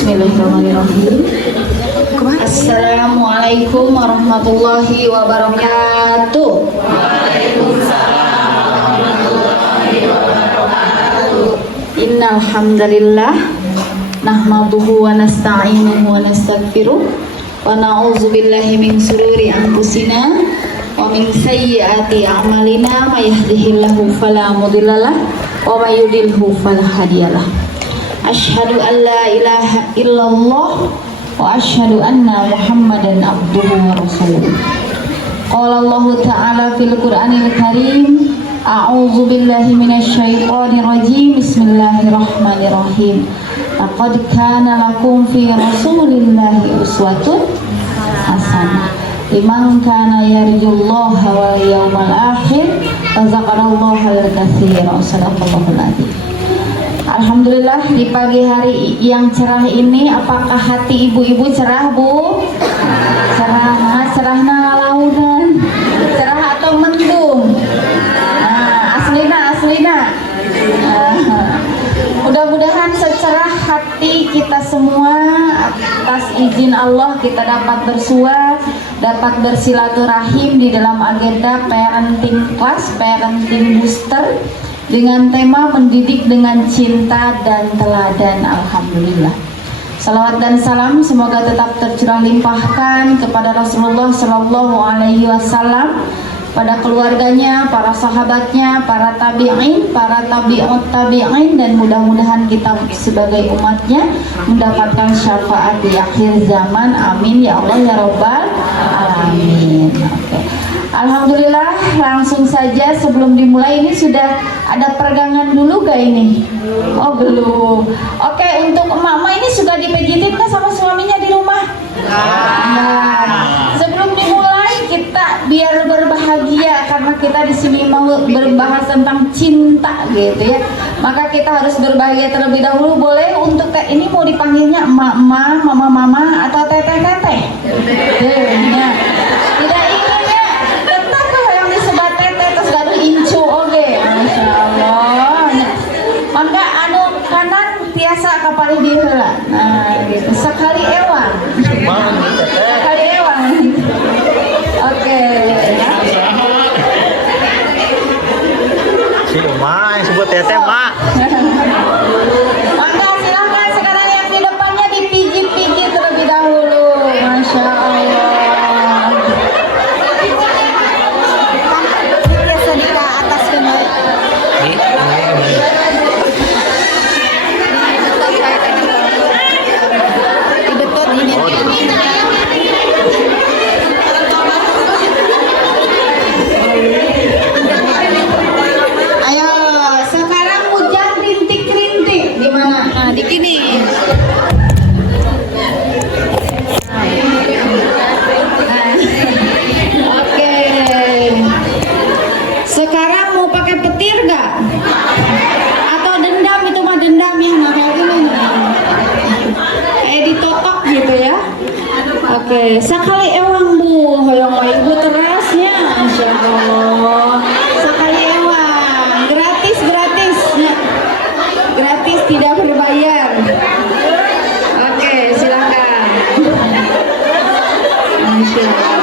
Bismillahirrahmanirrahim. Assalamualaikum warahmatullahi wabarakatuh. Innal hamdalillah nahmaduhu wa nasta'inuhu wa nastaghfiruh wa na'udzu billahi min shururi anfusina wa min sayyiati a'malina may yahdihillahu fala mudhillalah wa may yudlilhu fala hadiyalah. Asyhadu an la ilaha illallah wa asyhadu anna Muhammadan abduhu wa rasuluh. Qala Allah ta'ala fil Qur'anil Karim, a'udzu billahi minasyaitonir rajim. Bismillahirrahmanirrahim. Laqad kana lakum fi Rasulillahi uswatun hasanah liman kana yarjullaha wal yawmal akhir wa dzakarallaha katsiran. Shadaqallahul adzim. Alhamdulillah, di pagi hari yang cerah ini, apakah hati ibu-ibu cerah, Bu? Cerah, cerahna laudan. Cerah atau mendung? Aslina. Mudah-mudahan secerah hati kita semua, atas izin Allah kita dapat bersua, dapat bersilaturahim di dalam agenda parenting class, parenting booster, dengan tema mendidik dengan cinta dan teladan. Alhamdulillah. Salawat dan salam semoga tetap tercurah limpahkan kepada Rasulullah Shallallahu Alaihi Wasallam, pada keluarganya, para sahabatnya, para tabi'in, para tabi'ut tabi'in, dan mudah-mudahan kita sebagai umatnya mendapatkan syafaat di akhir zaman. Amin ya Allah ya Rabbal alamin. Alhamdulillah, langsung saja sebelum dimulai, ini sudah ada peregangan dulu gak ini? Oh belum. Oke, untuk emak-emak ini sudah dipijitin kan sama suaminya di rumah? Nah, sebelum dimulai kita biar berbahagia, karena kita di sini mau berbahas tentang cinta gitu ya. Maka kita harus berbahagia terlebih dahulu. Boleh untuk ini mau dipanggilnya emak-emak, mama-mama, atau teteh-teteh? Ya. Tidak ingin ya, tetap yang disebat teteh terus gaduh incu oke. Masya Allah. Maka anu kanan tiasa kapalih diheula. Nah, gitu. Sekali ewang. Sekali ewang. Oke. Si Uma yang sebut teteh, Mak. Maka silahkan sekarang yang di depannya dipijit-pijit terlebih dahulu. Masya Allah. Biasa di atas kemari. Dibetot ini. Ayo, sekarang hujan rintik-rintik di mana? Nah, di sini. Oke. Sekarang mau pakai petir nggak? Atau dendam? Itu mah dendam ya, nah kayak gini. Ditotok gitu ya. Oke, sekali ewang Bu, hoyong ibu terasnya, Masya Allah. Sekali ewang, gratis ya. Gratis, tidak berbayar. Oke, silakan. Masya Allah.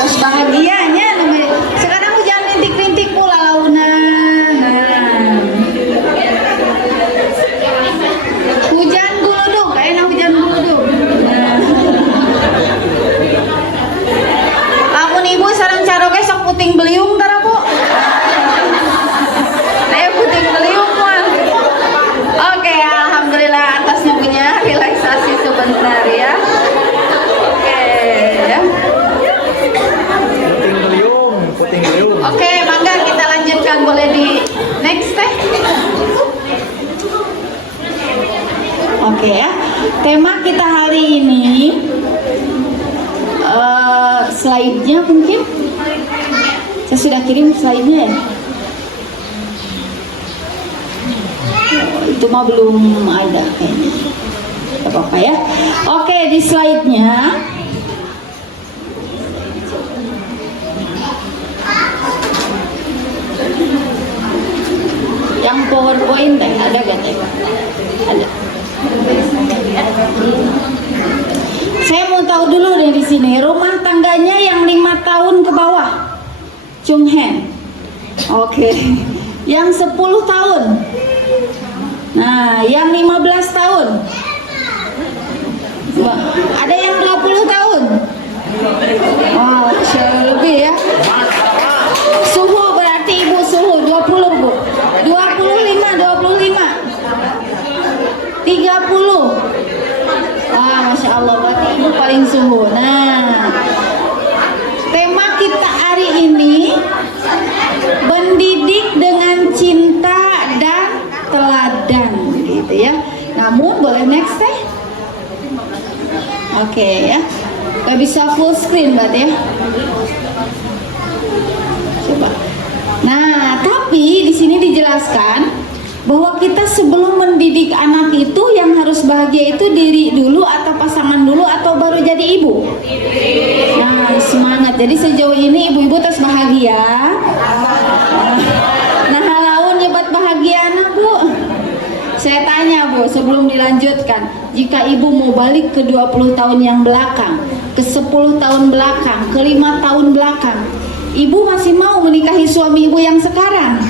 Terus bahagianya namanya. Sekarang hujan rintik-rintik pula launan. Hujan guluduk, enak hujan guluduk. Lamun ibu sareng caroge sok puting beliung tara Bu. Saya puting beliung mah. Oke, alhamdulillah atas nyampunya relaksasi sebentar ya. Oke ya. Puting beliung. Oke, mangga kita lanjutkan, boleh di next teh. Oke ya. Tema kita hari ini slide-nya mungkin saya sudah kirim slide-nya ya. Itu mah belum ada kayaknya. Gak apa-apa ya. Oke, di slide-nya PowerPoint teh ada gak teh? Ada. Saya mau tahu dulu deh di sini rumah tangganya yang 5 tahun ke bawah. Chung Hen. Oke. Yang 10 tahun. Nah, yang 15 tahun. Ada yang 20 tahun. Oh, lebih ya. Suhu berarti ibu suhu 20 bu. 25. 30. Wah, Masya Allah, berarti ibu paling suhu. Nah, tema kita hari ini mendidik dengan cinta dan teladan, gitu ya. Namun boleh next teh? Oke ya. Gak bisa full screen berarti ya. Coba. Nah, tapi di sini dijelaskan bahwa kita sebelum mendidik anak itu yang harus bahagia itu diri dulu atau pasangan dulu atau baru jadi ibu. Nah, semangat. Jadi sejauh ini ibu-ibu terus bahagia. Nah, laun nyebat bahagia anak bu. Saya tanya bu, sebelum dilanjutkan, jika ibu mau balik ke 20 tahun yang belakang, ke 10 tahun belakang, ke 5 tahun belakang, ibu masih mau menikahi suami ibu yang sekarang?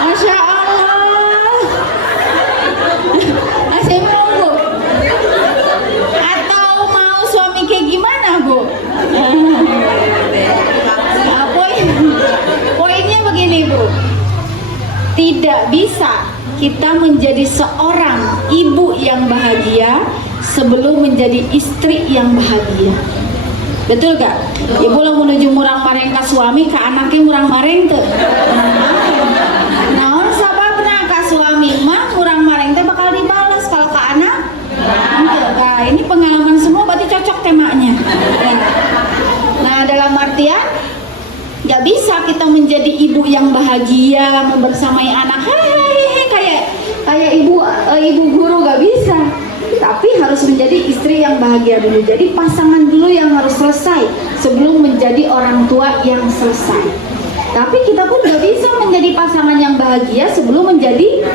Masya Allah. Masih mau bu? Atau mau suami kayak gimana bu? Nah, poinnya begini bu, tidak bisa kita menjadi seorang ibu yang bahagia sebelum menjadi istri yang bahagia. Betul gak? Ibu lah menuju murang mareng ke suami, ke anaknya murang mareng tuh. Nah, sababna ke suami mah murang mareng tuh bakal dibalas, kalau ke anak. Nah, ini pengalaman semua berarti cocok temanya. Nah, dalam artian gak bisa kita menjadi ibu yang bahagia membersamai anak kayak ibu guru, gak bisa. Tapi harus menjadi istri yang bahagia dulu. Jadi pasangan dulu yang harus selesai sebelum menjadi orang tua yang selesai. Tapi kita pun gak bisa menjadi pasangan yang bahagia sebelum menjadi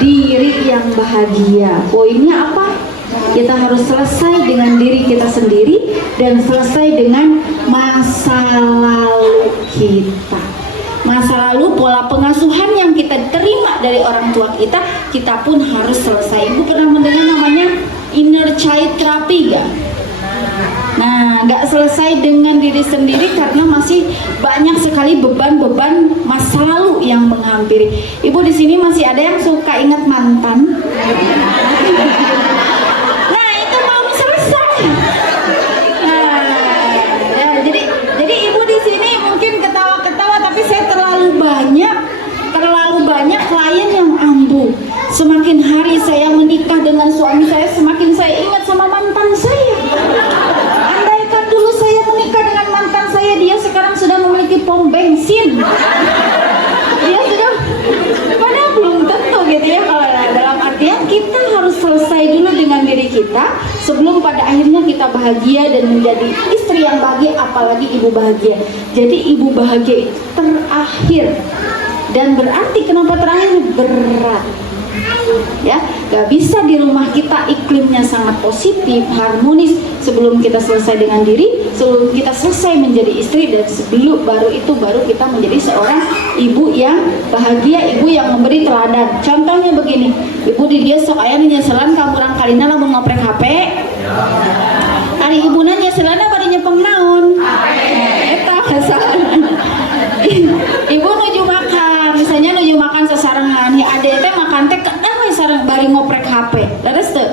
diri yang bahagia. Poinnya apa? Kita harus selesai dengan diri kita sendiri dan selesai dengan masa lalu kita. Masa lalu, pola pengasuhan yang kita terima dari orang tua kita, kita pun harus selesai. Ibu pernah mendengar namanya inner child therapy gak? Nah, gak selesai dengan diri sendiri karena masih banyak sekali beban-beban masa lalu yang menghampiri. Ibu di sini masih ada yang suka ingat mantan? Nah, itu mau selesai. Nah, ya, jadi ibu di sini mungkin ketawa-ketawa, tapi saya terlalu banyak klien yang ampuh. Semakin hari saya menikah dengan suami saya, semakin saya ingat sama mantan saya. Andaikan dulu saya menikah dengan mantan saya, dia sekarang sudah memiliki pom bensin. Dia sudah, padahal belum tentu gitu ya. Kalau dalam artian kita harus selesai dulu dengan diri kita sebelum pada akhirnya kita bahagia dan menjadi istri yang bahagia, apalagi ibu bahagia. Jadi ibu bahagia itu terakhir. Dan berarti kenapa terakhir? Berat. Ya, gak bisa di rumah kita iklimnya sangat positif, harmonis sebelum kita selesai dengan diri, sebelum kita selesai menjadi istri, dan sebelum baru kita menjadi seorang ibu yang bahagia, ibu yang memberi teladan. Contohnya begini, ibu di dia sok aya nyeselan ka urang kalina lamun ngoprek HP. Ari ibuna nyeselan bari nyepeng naon? Eta ibu nuju makan, misalnya nuju makan sesarengan, ya ade teh makan teh kedah we sareng bari ngoprek HP. Leres teu?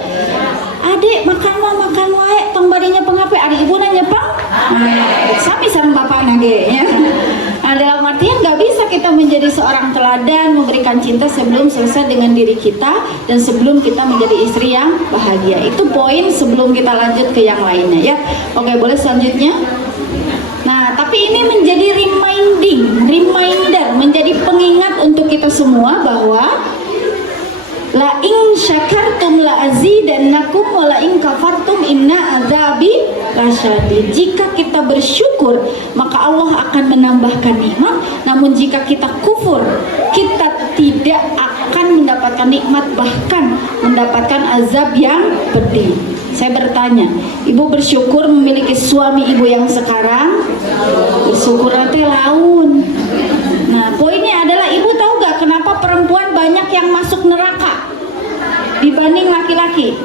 Ade makan wae tong bari nyepeng HP, ari ibuna nyepeng. Nah, sami sareng bapana ge nya. Nah, dalam artian gak bisa kita menjadi seorang teladan, memberikan cinta sebelum selesai dengan diri kita dan sebelum kita menjadi istri yang bahagia. Itu poin sebelum kita lanjut ke yang lainnya ya. Oke, boleh selanjutnya. Nah, tapi ini menjadi reminder, menjadi pengingat untuk kita semua bahwa la in syakartum la azidannakum wa la in kafartum inna azabi lasyadid. Jika kita bersyukur, maka Allah akan menambahkan nikmat. Namun jika kita kufur, kita tidak akan mendapatkan nikmat, bahkan mendapatkan azab yang pedih. Saya bertanya, ibu bersyukur memiliki suami ibu yang sekarang? Bersyukur nanti laun. Nah, poinnya adalah ibu tahu gak kenapa perempuan banyak yang masuk neraka dibanding laki-laki?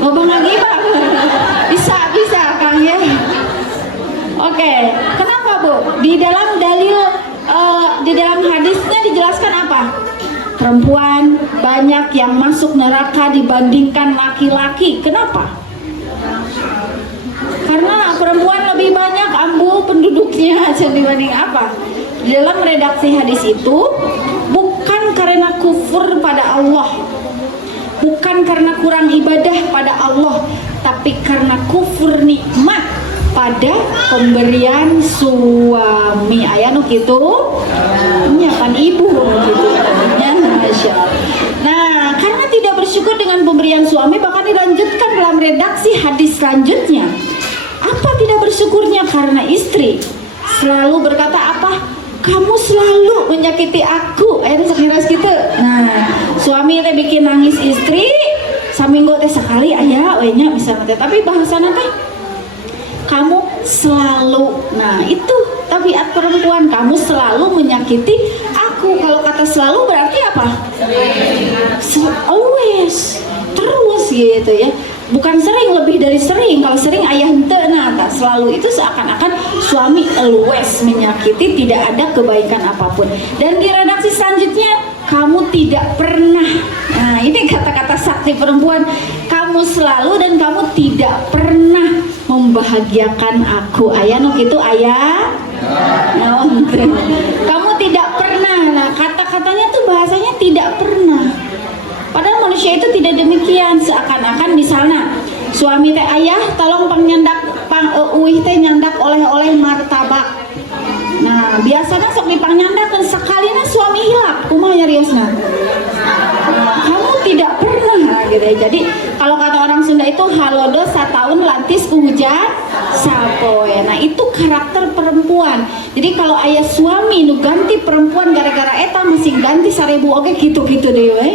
Lobang lagi Pak? Bisa Kang ya. Oke, kenapa Bu? Di dalam dalil, di dalam hadisnya dijelaskan apa? Perempuan banyak yang masuk neraka dibandingkan laki-laki. Kenapa? Karena perempuan lebih banyak ambu penduduknya dibanding apa? Di dalam redaksi hadis itu bukan karena kufur pada Allah, bukan karena kurang ibadah pada Allah, tapi karena kufur nikmat pada pemberian suami. Ayah nu gitu nyapan ibu gitu ya, Masya Allah. Nah, karena tidak bersyukur dengan pemberian suami, bahkan dilanjutkan dalam redaksi hadis selanjutnya, apa tidak bersyukurnya? Karena istri selalu berkata apa? Kamu selalu menyakiti aku, sekilas gitu. Nah, suami teh bikin nangis istri, saminggu teh sekali ayah, wenya bisa teh. Tapi bahasana teh, kamu selalu. Nah, itu tabiat perempuan, kamu selalu menyakiti aku. Kalau kata selalu berarti apa? Always, terus gitu ya. Bukan sering, lebih dari sering. Kalau sering ayah ente, nah selalu itu seakan-akan suami always menyakiti, tidak ada kebaikan apapun. Dan di redaksi selanjutnya, kamu tidak pernah. Nah, ini kata-kata sakti perempuan. Kamu selalu dan kamu tidak pernah membahagiakan aku. Ayah no gitu ayah. No, kamu tidak pernah. Nah, kata-katanya tuh bahasanya tidak pernah. Padahal manusia itu tidak demikian. Seakan-akan misalnya suami teh ayah tolong uih teh nyandak oleh-oleh martabak. Nah, biasanya sok dipangnyandakeun sekalinya suami hilap. Kumaha riosna? Kamu tidak pernah gitu ya. Jadi kalau kata orang Sunda itu halodo satahun lantis hujan sapoe. Nah, itu karakter perempuan. Jadi kalau ayah suami nu ganti perempuan gara-gara eta mesti ganti 1000 oge gitu-gitu deh we.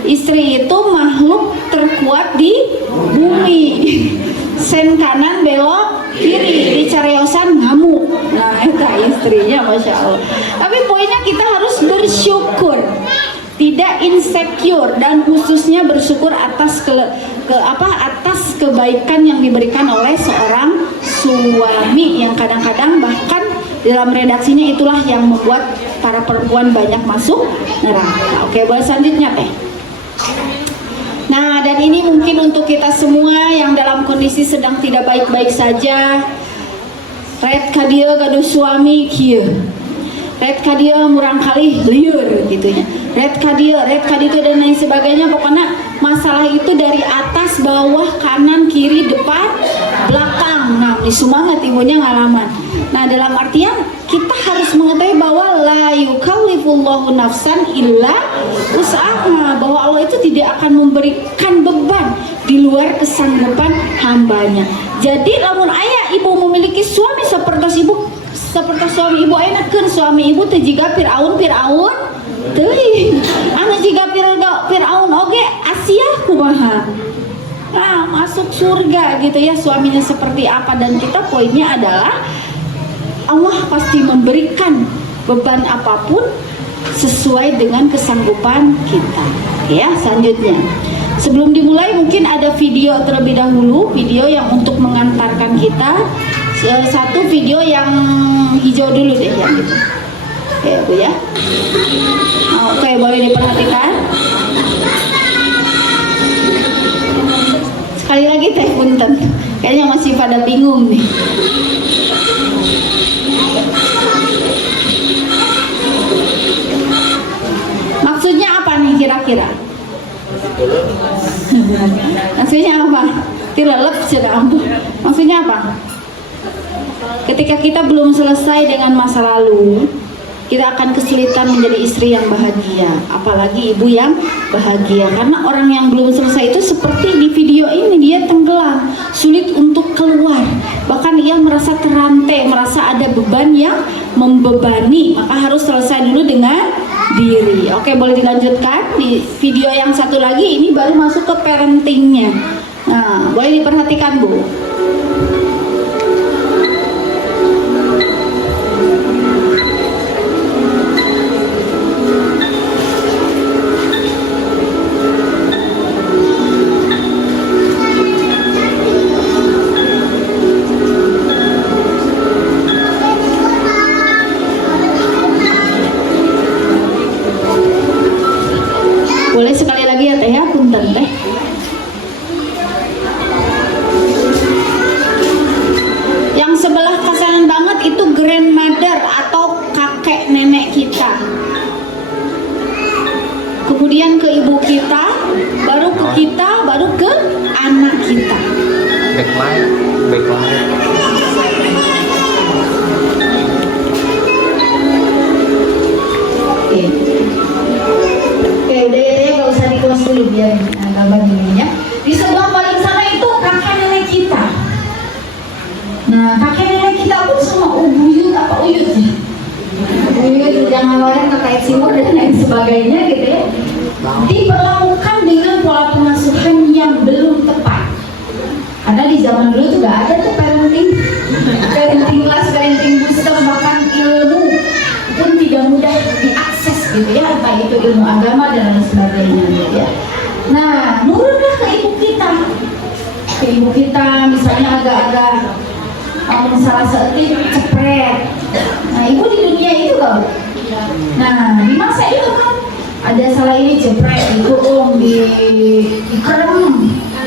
Istri itu makhluk terkuat di bumi. Sen kanan belok kiri, dicariosan ngamuk. Nah, itu istrinya, Masya Allah. Tapi poinnya kita harus bersyukur, tidak insecure, dan khususnya bersyukur atas atas kebaikan yang diberikan oleh seorang suami yang kadang-kadang bahkan dalam redaksinya itulah yang membuat para perempuan banyak masuk neraka. Oke, boleh selanjutnya teh. Nah, dan ini mungkin untuk kita semua yang dalam kondisi sedang tidak baik-baik saja. Red kadia gaduh suami kieu. Red kadia murang kali liur gitu ya. Red kadia dan lain sebagainya. Pokoknya masalah itu dari atas, bawah, kanan, kiri, depan, belakang. Nah, di semangat ibunya ngalaman. Nah, dalam artian kita harus mengetahui bahwa la yukallifullahu nafsan illa usaha, bahwa Allah itu tidak akan memberikan beban di luar kesanggupan hambanya. Jadi lamun ayah ibu memiliki suami seperti suami ibu enakeun suami ibu teh jiga Firaun teuing anu jiga Firaun oge Asia kumaha. Nah, masuk surga gitu ya suaminya seperti apa. Dan kita poinnya adalah Allah pasti memberikan beban apapun sesuai dengan kesanggupan kita. Ya, selanjutnya. Sebelum dimulai mungkin ada video terlebih dahulu, video yang untuk mengantarkan kita. Satu video yang hijau dulu deh yang gitu. Oke, Bu ya. Oke, boleh diperhatikan. Sekali lagi teh punten. Kayaknya masih pada bingung nih. Maksudnya apa nih kira-kira? Maksudnya apa? Tirelep sudah. Maksudnya apa? Ketika kita belum selesai dengan masa lalu, kita akan kesulitan menjadi istri yang bahagia, apalagi ibu yang bahagia. Karena orang yang belum selesai itu seperti di video ini, dia tenggelam, sulit untuk keluar. Bahkan ia merasa terantai, merasa ada beban yang membebani. Maka harus selesai dulu dengan diri. Oke, boleh dilanjutkan di video yang satu lagi. Ini baru masuk ke parentingnya. Nah, boleh diperhatikan Bu. Boleh sekali lagi ya Teh ya, punten Teh. Yang sebelah kanan banget itu grandmother atau kakek nenek kita. Kemudian ke ibu kita, baru ke kita, baru ke anak kita. Backlight, backlight. Oke. Oke, udah ya, gak usah dikuas dulu biar gambar dulu ya. Di sebelah paling sana itu kakek nenek kita. Nah, kakek nenek kita pun sama ubuyut apa uyut ya? Uyut yang awalnya kakak Simur dan lain sebagainya gitu ya. Diperlakukan dengan pola pengasuhan yang belum tepat. Karena di zaman dulu juga ada tuh parenting class, parenting booster, bahkan ilmu pun tidak mudah diakses gitu ya, entah itu ilmu agama dan lain sebagainya gitu ya. Nah, nurunlah ke ibu kita misalnya agak-agak salah seetik cepret. Nah, ibu di dunia itu kau. Nah, di masa itu kan ada salah ini cepret, itu dikerem.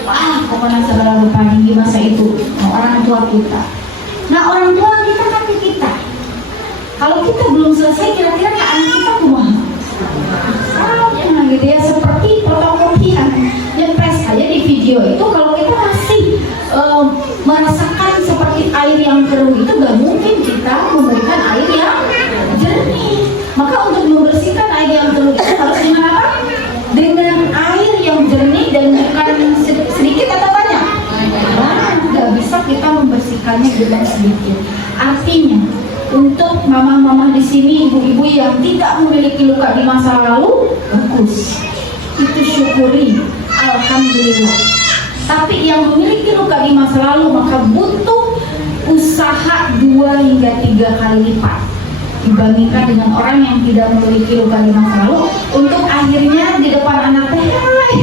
Wah, pokoknya segala rupa di masa itu. Orang tua kita. Nah, orang tua kita kan ke kita. Kalau kita belum selesai, kira-kira ke anak kita kumaha? Sama gitu ya, seperti fotokopian nyepres aja di video itu. Kalau kita masih merasakan seperti air yang keruh itu, gak mungkin kita memberikan air yang jernih. Maka untuk membersihkan air yang keruh itu harus dengan apa? Dengan air yang jernih dan bukan sedikit atau banyak. Gak bisa kita membersihkannya dengan sedikit. Artinya, untuk mama-mama di sini, ibu-ibu yang tidak memiliki luka di masa lalu, bagus. Itu syukuri, alhamdulillah. Tapi yang memiliki luka di masa lalu, maka butuh usaha 2 hingga 3 kali lipat dibandingkan dengan orang yang tidak memiliki luka di masa lalu, untuk akhirnya di depan anak teh, hai,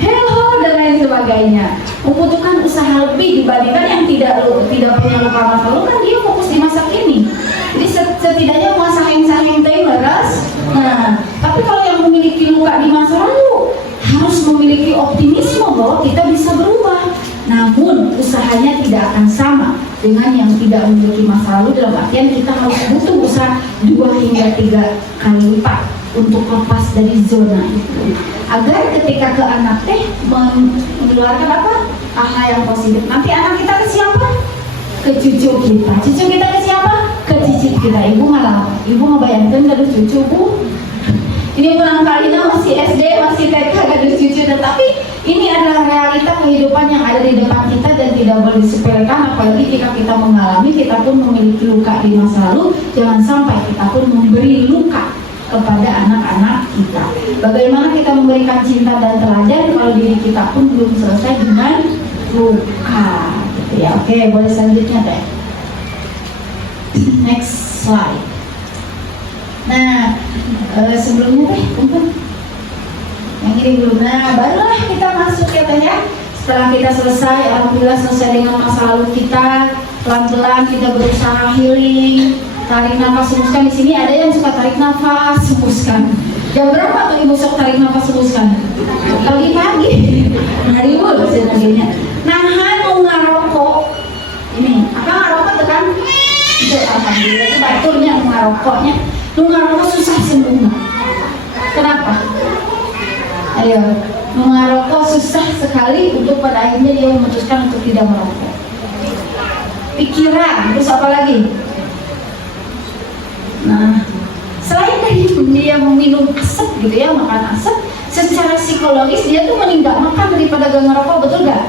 hello dan lain sebagainya, membutuhkan usaha lebih dibandingkan yang tidak punya luka masa lalu, kan dia fokus di masa kini. Jadi setidaknya masa heng-heng teh leres. Nah, tapi kalau yang memiliki luka di masa lalu harus memiliki optimisme bahwa kita bisa berubah. Namun usahanya tidak akan sama dengan yang tidak memiliki masa lalu, dalam artian kita harus butuh usaha 2 hingga 3 kali lipat untuk lepas dari zona itu, agar ketika ke anak teh mengeluarkan apa? Aha yang positif. Nanti anak kita ke siapa? Ke cucu kita ke siapa? Ke cicit kita. Ibu ngebayangkan gaduh cucu Bu. Ini barangkali masih SD, masih TK gaduh cucu, tetapi ini adalah realita kehidupan yang ada di depan kita dan tidak boleh disepelekan. Apalagi jika kita mengalami, kita pun memiliki luka di masa lalu, jangan sampai kita pun memberi luka kepada anak-anak kita. Bagaimana kita memberikan cinta dan teladan kalau diri kita pun belum selesai dengan luka gitu ya. Oke, boleh selanjutnya Teh. Next slide. Nah, sebelumnya Teh, punten. Yang ini belum. Nah, barulah kita masuk ya Teh ya. Setelah kita selesai, alhamdulillah selesai dengan masa lalu kita, pelan-pelan kita berusaha healing. Tarik nafas, hembuskan. Di sini ada yang suka tarik nafas, hembuskan. Jam berapa tuh ibu sok tarik nafas, hembuskan? Pagi-pagi. Nah, ibu sebenarnya. Nahan mau ngarokok. Ini, apa ngarokok tuh kan? Itu alhamdulillah itu baturnya ngarokoknya. Ngarokok susah sembuh. Kenapa? Ayo, mengarokok susah sekali untuk pada akhirnya dia memutuskan untuk tidak merokok. Pikiran, terus apa lagi? Nah, selain dari dia meminum asap gitu ya, makan asap, secara psikologis dia tuh mending gak makan daripada gak ngerokok, betul gak?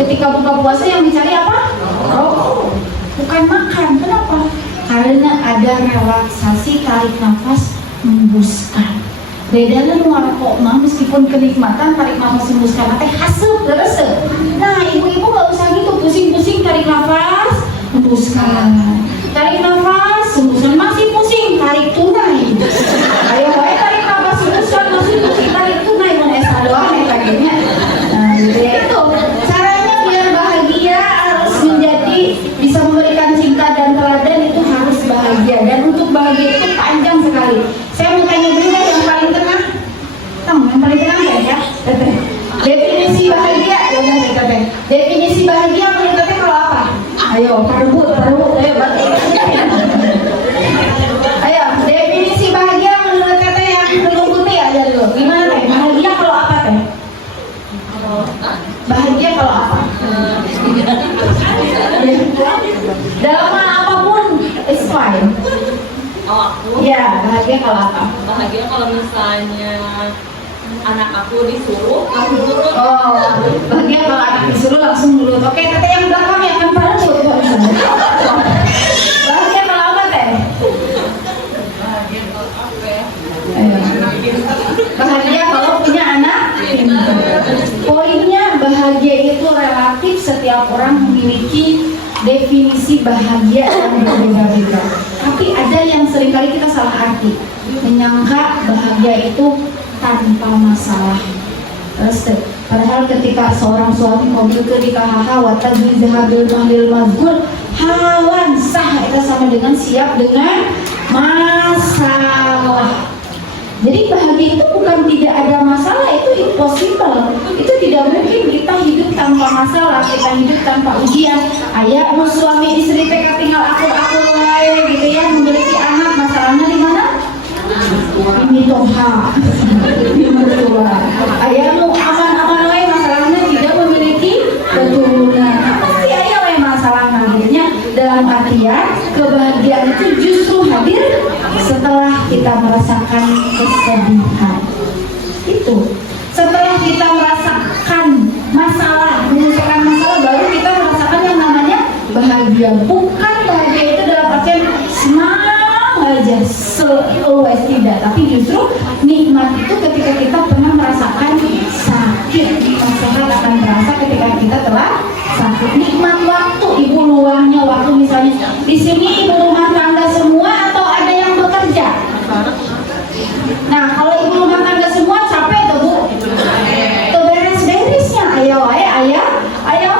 Ketika buka puasa yang dicari apa? Rokok, bukan makan. Kenapa? Karena ada relaksasi tarik nafas hembuskan. Bedanya ngarokok mah meskipun kenikmatan tarik nafas hembuskan teh haseup resep. Nah, ibu-ibu nggak usah gitu pusing-pusing tarik nafas hembuskan. Tarik nafas hembuskan masih pusing tarik tunai. Ayo tarik nafas hembuskan masih pusing tarik tunai mun esa doang kayaknya. Nah, gitu ya itu. Caranya biar bahagia harus menjadi bisa memberikan cinta dan teladan itu harus bahagia, dan untuk bahagia itu panjang sekali. Saya mau tanya dulu yang paling tengah. Yang paling tengah ya? Definisi bahagia, definisi bahagia menurut Teteh kalau apa? Ayo, parebut, ayo berarti. Ayo, definisi bahagia menurut Teteh yang belum putih aja dulu. Gimana Teh? Bahagia kalau apa Teh? Bahagia kalau apa? Dalam hal apapun, it's fine. Ya, bahagia kalau apa? Bahagia kalau misalnya anak aku disuruh, aku nurut. Oh, bahagia kalau anak disuruh langsung nurut. Oke, Teteh yang belakang ya kan pada nurut. Bahagia kalau apa Teh? Bahagia kalau apa ya? Bahagia kalau punya anak pintar. Poinnya bahagia itu relatif, setiap orang memiliki definisi bahagia yang berbeda-beda. Tapi ada yang seringkali kita salah arti, menyangka bahagia itu tanpa masalah. Padahal ketika seorang suami mobil ketika wata zahabil mahlil mazkur hawan sah itu sama dengan siap dengan masalah. Jadi bahagia itu bukan tidak ada masalah, itu impossible. Itu tidak mungkin kita hidup tanpa masalah, kita hidup tanpa ujian. Ayah mau suami istri TK tinggal akur-akur wae gitu ya, memiliki anak, masalahnya di mana? Ini toha. Ayah mau aman-aman wae, masalahnya tidak memiliki keturunan. Pasti ayah wae masalah akhirnya. Dalam artian kebahagiaan itu justru hadir setelah kita merasakan kesedihan. Itu setelah kita merasakan masalah, menyelesaikan masalah, baru kita merasakan yang namanya bahagia. Bukan bahagia itu dalam artian senang aja, always tidak, tapi justru nikmat itu ketika kita pernah merasakan sakit. Sehat akan terasa ketika kita telah sakit. Nikmat waktu, ibu luangnya waktu, misalnya di sini ibu rumah tangga semua atau ada yang bekerja. Nah, kalau ibu rumah tangga semua capek tuh Bu. Tuh beres-beresnya ayo ayah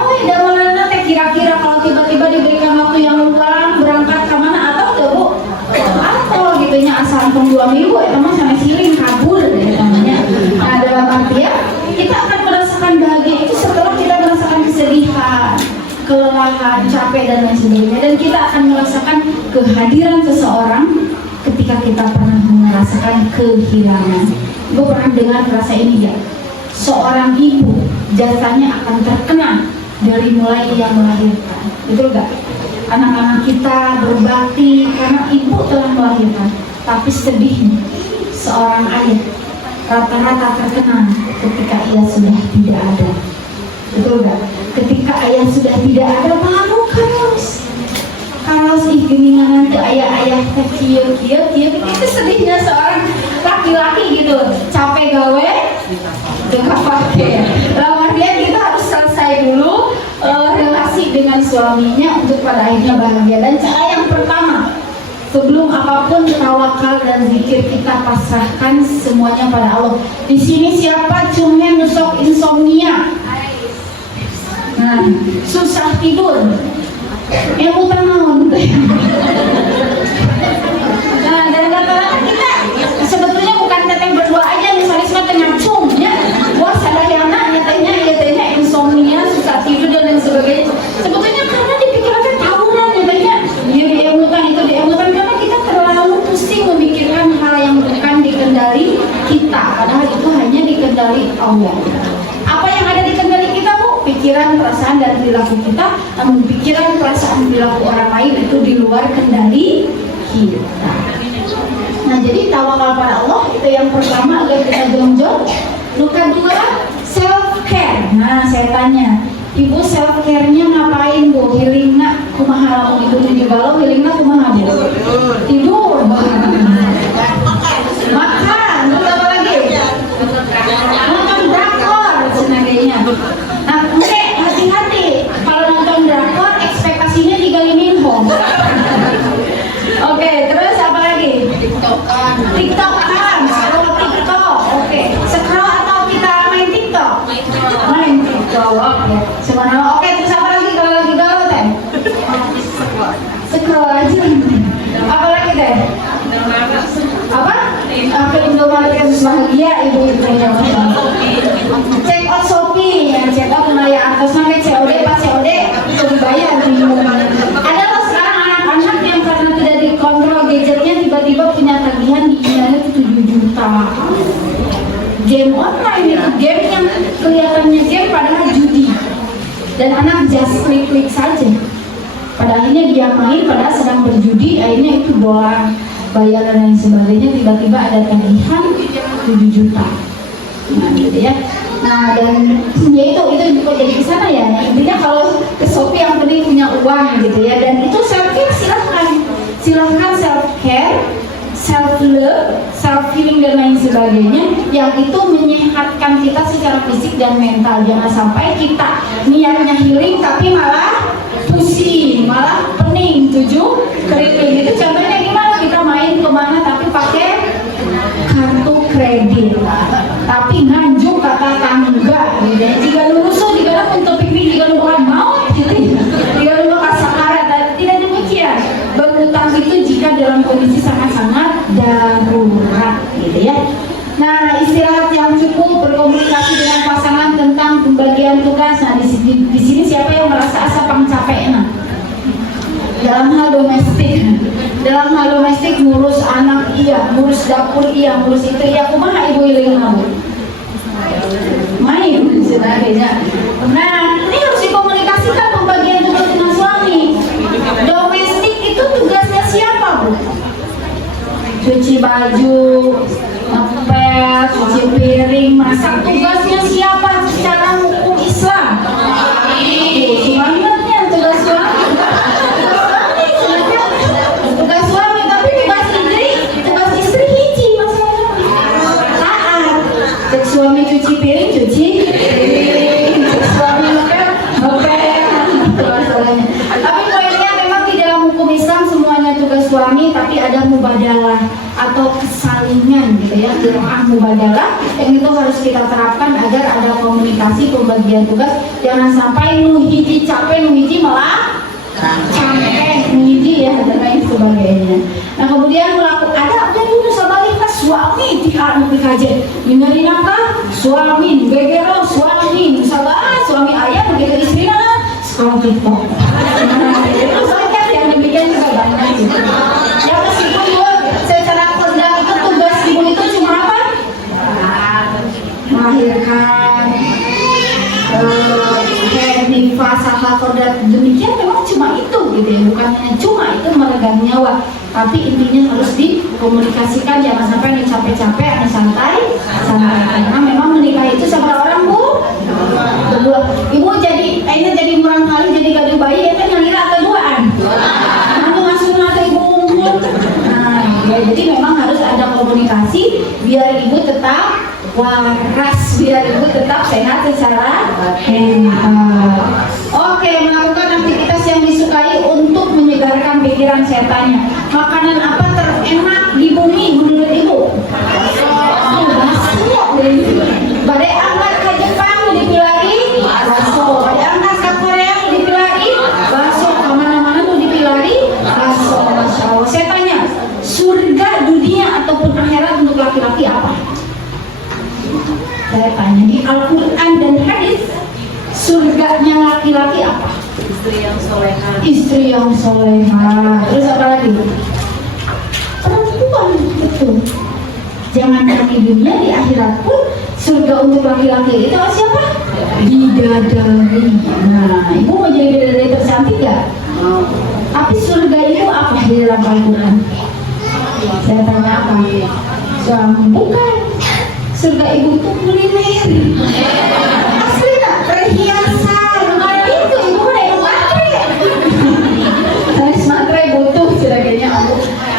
udah mana teh kira-kira kalau tiba-tiba diberikan waktu yang luang berangkat ke mana atau tuh Bu? Atau gitunya asal tunggu 2 minggu itu mah sampai siring kabur deh namanya. Nah, dalam artian kita akan merasakan bahagia itu setelah kita merasakan kesedihan, kelelahan, capek dan lain sebagainya, dan kita akan merasakan kehadiran seseorang ketika kita pernah merasakan kehilangan. Ibu pernah dengar frasa ini ya? Seorang ibu jasanya akan terkenang dari mulai yang melahirkan. Betul gak? Anak-anak kita berbakti karena ibu telah melahirkan. Tapi sedihnya seorang ayah rata-rata terkenang ketika ia sudah tidak ada. Betul gak? Ketika ayah sudah tidak ada, baru karos igeningan nanti ayah kieu itu sedihnya seorang laki-laki gitu, capek gawe dengan pakai. Dalam artian kita harus selesai dulu relasi dengan suaminya untuk pada akhirnya bahagia. Dan cara yang pertama, sebelum apapun tawakal dan zikir, kita pasrahkan semuanya pada Allah. Di sini siapa cuma nusok insomnia? Nah, susah tidur. Ilmu tanahun. Nah, dan rata-rata kita sebetulnya bukan teteh berdua aja, misalnya tengah cumnya, wah salah yang nyatanya insomnia, susah tidur dan lain sebagainya. Sebetulnya karena dipikirannya tahunan nyatanya, dia diemukan itu diemukan karena kita terlalu pusing memikirkan hal yang bukan dikendali kita, padahal itu hanya dikendali Allah. Apa yang ada di kendali kita Bu? Pikiran, perasaan, dan perilaku kita. Namun pikiran, perasaan, perilaku orang lain itu di luar kendali kita. Nah, jadi tawakal pada Allah itu yang pertama agar kita jonjol. Luka dua, self care. Nah, saya tanya, Ibu self care-nya ngapain Bu? Hilingna kumaha lamun ibu di galau, hilingna kumaha Bu? Tidur. TikTok kan? Scroll TikTok. Oke. Scroll atau kita main TikTok? Main TikTok. Oke. Sebenarnya oke. Terus apa lagi kalau lagi galau teh? Scroll aja. Apa lagi teh? Apa? Film Indomaret yang bahagia ibu-ibu yang check out Shopee ya, check out naya atas sampai COD pas COD itu dibayar bingung. Ada loh sekarang anak-anak yang karena tidak dikontrol gadgetnya tiba-tiba punya tagihan di internet itu 7 juta. Game online itu game yang kelihatannya game padahal judi. Dan anak just klik-klik saja. Pada akhirnya dia main padahal sedang berjudi, akhirnya itu bola bayaran dan sebagainya, tiba-tiba ada tagihan 7 juta. Nah gitu ya. Nah dan ya itu juga jadi kesana ya. Intinya kalau ke Shopee yang penting punya uang gitu ya. Dan itu self care silahkan self care, self love, self healing dan lain sebagainya. Yang itu menyehatkan kita secara fisik dan mental. Jangan sampai kita niatnya healing tapi malah pusing, malah pening, kering gitu. Contohnya gimana? Kita main kemana tapi pakai kartu kredit, tapi nganjuk kata tangga gitu. Jika lulus jika untuk pipi, jika lu bukan mau gitu, jika lu bukan sakarat, tidak demikian. Berutang itu jika dalam kondisi sangat-sangat darurat gitu ya. Nah, istirahat yang cukup, berkomunikasi dengan pasangan tentang pembagian tugas. Nah, di sini siapa yang merasa asa pangcapekna? Dalam hal domestik ngurus anak iya, ngurus dapur iya, ngurus itu iya. Kumaha ibu iling kamu? Main sebagainya. Nah, ini harus dikomunikasikan pembagian tugas dengan suami. Domestik itu tugasnya siapa, Bu? Cuci baju, ngepel, cuci piring, masak, tugasnya siapa secara hukum Islam? Semuanya tugas suami. Tugas suami, tapi tugas istri hiji masalahnya. Taat. Cek suami cuci piring, cek suami ngepel. Masalahnya. Tapi poinnya memang di dalam hukum Islam semuanya tugas suami, tapi ada mubadalah atau kesalingan gitu ya, qiraah mubadalah yang itu harus kita terapkan agar ada komunikasi pembagian tugas. Jangan sampai nuhiji capek, nuhiji malah capek, nuhiji ya dan lain sebagainya. Nah kemudian melakukan ada dulu sabalik suami dianu dikaje dengerin apa suami gegero suami sabar suami ayah begitu istrinya sekarang TikTok. Soalnya yang demikian juga banyak gitu. Ya meskipun juga secara kodam itu tugas ibu itu cuma apa? Melahirkan, nifas, hal kodam demikian memang cuma itu gitu ya, bukan hanya cuma itu meregang nyawa, tapi intinya harus dikomunikasikan. Jangan sampai capek-capek, ada santai karena memang menikah itu sama orang Bu berdua. Ibu ini jadi murang kali jadi gaduh bayi itu nyangira keduaan nanti masuk nanti ibu unggul. Nah ya, jadi memang harus ada komunikasi biar ibu tetap waras, biar ibu tetap sehat secara mental. Oke, melakukan aktivitas yang disukai untuk menyegarkan pikiran. Saya tanya, makanan apa terenak di bumi menurut ibu? Badai angkat ke Jepang dipilari bakso, badai angkat ke Korea dipilari bakso, kemana-mana tuh dipilari bakso. Masya Allah. Saya tanya, surga dunia ataupun akhirat untuk laki-laki apa? Saya tanya di Al-Quran dan hadis, surganya laki-laki apa? Istri yang solehah. Terus apa lagi? Perempuan, betul. Jangan di dunia, di akhirat pun surga untuk laki-laki itu siapa? Bidadari. Nah, ibu mau jadi bidadari tercantik gak? Tapi surga itu apa di dalam Al-Quran? Saya tanya apa? Suami bukan. Surga ibu itu kuliner. Asli tak? Perhiasan. Bukan itu, ibu kan yang matre. Taris matre butuh sebagainya.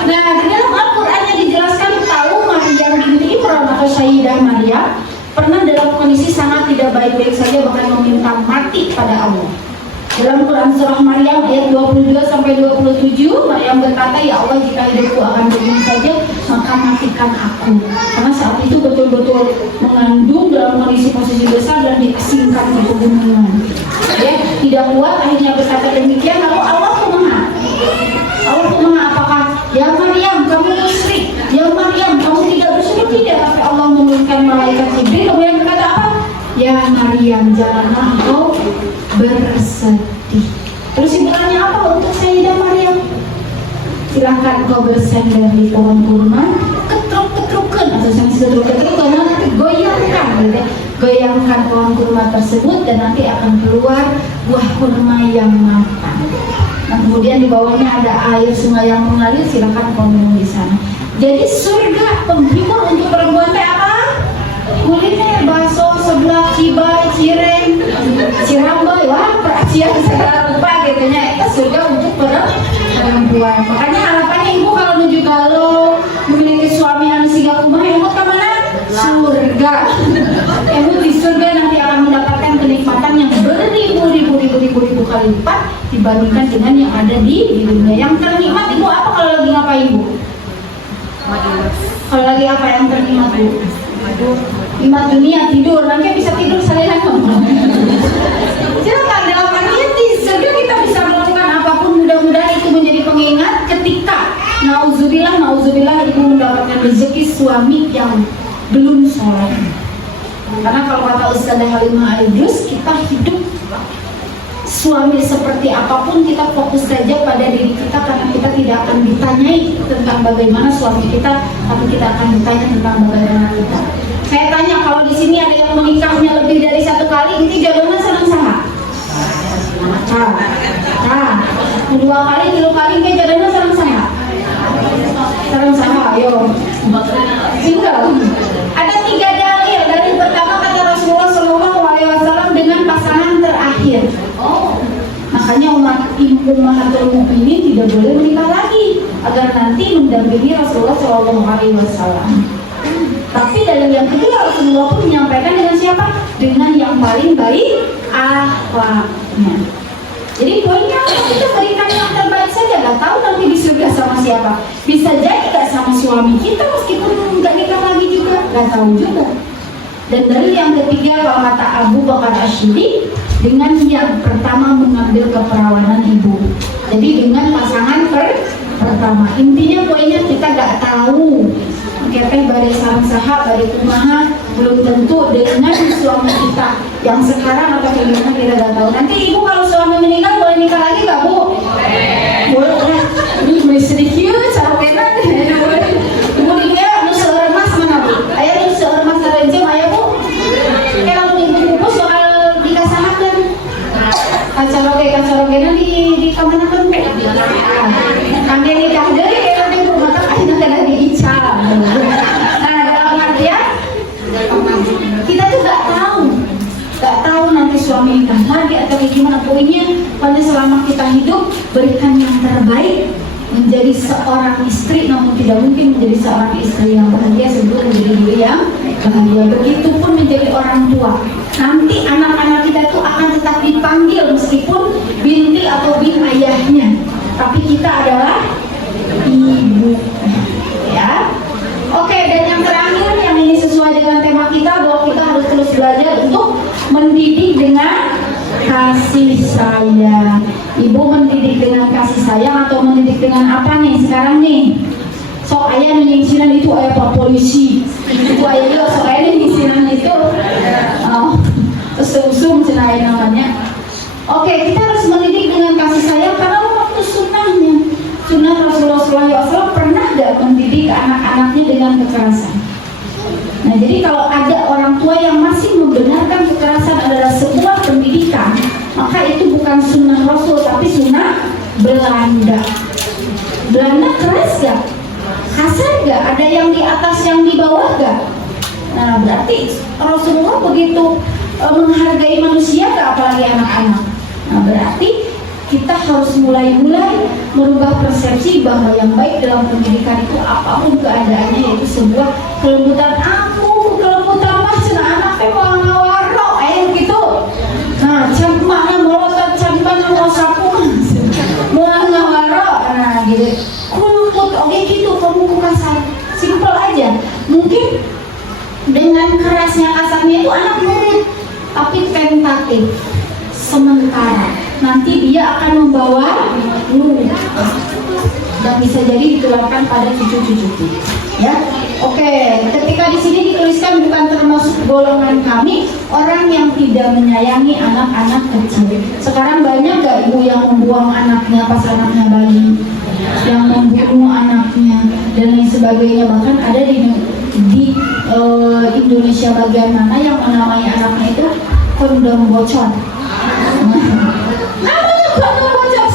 Nah, di dalam Al-Qurannya dijelaskan tahu Maryam binti Imran atau Sayyidah Maryam pernah dalam kondisi sangat tidak baik-baik saja, bahkan meminta mati pada Allah. Dalam Quran surah Maryam ayat 22 sampai 27, Maryam berkata, ya Allah, jika hidupku akan begini saja, maka melahirkan aku, karena saat itu betul-betul mengandung dalam kondisi posisi besar dan diasingkan ke pegunungan. Ya, tidak kuat akhirnya berkata demikian. Lalu Allah kemana? Allah kemana? Apakah ya Maryam kamu musyrik? Ya Maryam kamu tidak bersyukur? Tidak. Tapi Allah menurunkan malaikat Jibril kemudian berkata apa? Ya Maryam, janganlah engkau bersedih. Terus ibunya apa untuk Sayyidah Maryam? Silahkan kau bersandar di pohon kurma, ketruk-ketrukan atau ketruk-ketrukan, nanti goyangkan, gitu. Goyangkan pohon kurma tersebut dan nanti akan keluar buah kurma yang matang. Nah, kemudian di bawahnya ada air sungai yang mengalir, silahkan kau minum di sana. Jadi surga penghibur untuk perempuan teh apa? Kuliner, bakso, seblak, cibai, cireng, cirambai, wah perasian segala rupa gitu nya. Itu surga untuk perempuan. Makanya harapannya ibu kalau menuju galuh memiliki suami yang siga kumaha, ibu ke mana? Surga. Ibu di surga nanti akan mendapatkan kenikmatan yang beribu-ribu kali lipat dibandingkan dengan yang ada di dunia. Yang ternikmat ibu apa kalau lagi ngapain ibu? Kalau lagi apa yang ternikmat ibu? Nikmat dunia tidur, nanti bisa tidur salinan ngomong. Silakan dalam artian di surga kita bisa melakukan apapun, mudah-mudahan itu menjadi pengingat ketika nauzubillah ibu mendapatkan rezeki suami yang belum soleh. Karena kalau kata Ustazah Halimah Al-Idrus, kita hidup suami seperti apapun kita fokus saja pada diri kita, karena kita tidak akan ditanyai tentang bagaimana suami kita, tapi kita akan ditanya tentang bagaimana kita. Saya tanya, kalau di sini ada yang menikahnya lebih dari satu kali, itu jodohnya senang sama? Kedua kali, tiga kali, ke jodohnya senang sama? Senang sama, ayo. Tinggal. Ada 3 dalil. Dari pertama kata Rasulullah SAW dengan pasangan terakhir. Makanya ummahatul mukminin tidak boleh menikah lagi agar nanti mendampingi Rasulullah SAW. Tapi dalil yang kedua Rasulullah pun menyampaikan dengan siapa? Dengan yang paling baik akhlaknya. Jadi poinnya kita berikan yang terbaik saja. Gak tahu nanti di surga sama siapa. Bisa jadi gak sama suami kita meskipun gak nikah lagi juga. Gak tahu juga. Dan dalil yang ketiga kalau kata Abu Bakar Asy'ari, dengan yang pertama mengambil keperawanan ibu. Jadi dengan pasangan pertama. Intinya poinnya kita gak tahu keteh bari sareng saha bari kumaha, belum tentu dengan suami kita yang sekarang atau gimana kita gak tahu. Nanti ibu kalau suami meninggal boleh nikah lagi gak bu? Boleh. Ini boleh sedikit sarapena ibu dia nu seueur mas mana bu? Aya nu seueur mas sarenjem aya bu? Kalau ibu pupus bakal dikasahakeun. Kacaroge di kamana kan bu? Kangge nikah deui eta teh bu mata ayeuna teh diical. Nah, dalam artian kita tuh gak tahu nanti suami nikah lagi atau gimana. Poinnya pada selama kita hidup berikan yang terbaik, menjadi seorang istri, namun tidak mungkin menjadi seorang istri yang bahagia sebelum menjadi diri yang bahagia. Begitupun menjadi orang tua. Nanti anak-anak kita tuh akan tetap dipanggil meskipun binti atau bin ayahnya, tapi kita adalah ibu. Ya. Oke, dan yang terakhir yang ini sesuai dengan tema kita, bahwa kita harus terus belajar untuk mendidik dengan kasih sayang. Ibu mendidik dengan kasih sayang atau mendidik dengan apa nih sekarang nih? Sok ayah nyingsinan itu ayah pak polisi, itu ayah yo sok ayah nyingsinan itu, usum cenah namanya. Oke, kita harus mendidik dengan kasih sayang karena waktu sunnahnya. Sunnah Rasulullah SAW pernah gak mendidik anak-anaknya dengan kekerasan. Nah, jadi kalau ada orang tua yang masih membenarkan kekerasan adalah sebuah pendidikan, maka itu bukan sunnah Rasul, tapi sunnah Belanda. Belanda keras gak? Kasar gak? Ada yang di atas, yang di bawah gak? Nah, berarti Rasulullah begitu menghargai manusia gak, apalagi anak-anak. Nah, berarti kita harus mulai merubah persepsi bahwa yang baik dalam pendidikan itu apapun keadaannya, yaitu sebuah kelembutan. Kelembutan mah cenah anak teh mau ngawaro aya gitu. Nah, can makna molotot can bana mau sapu mau ngawaro. Nah, gitu. Kulembut oge gitu, kamu kasar. Simpel aja. mungkin dengan kerasnya kasarnya itu anak nurut, tapi tentatif sementara, nanti dia akan membawa luka dan bisa jadi ditularkan pada cucu-cucu ya. Oke, ketika di sini dituliskan bukan termasuk golongan kami orang yang tidak menyayangi anak-anak kecil. Sekarang banyak gak ibu yang membuang anaknya pas anaknya bayi, yang membunuh anaknya dan lain sebagainya. Bahkan ada di Indonesia bagian mana yang menamai anaknya itu kondom bocor. Namanya kondom bocor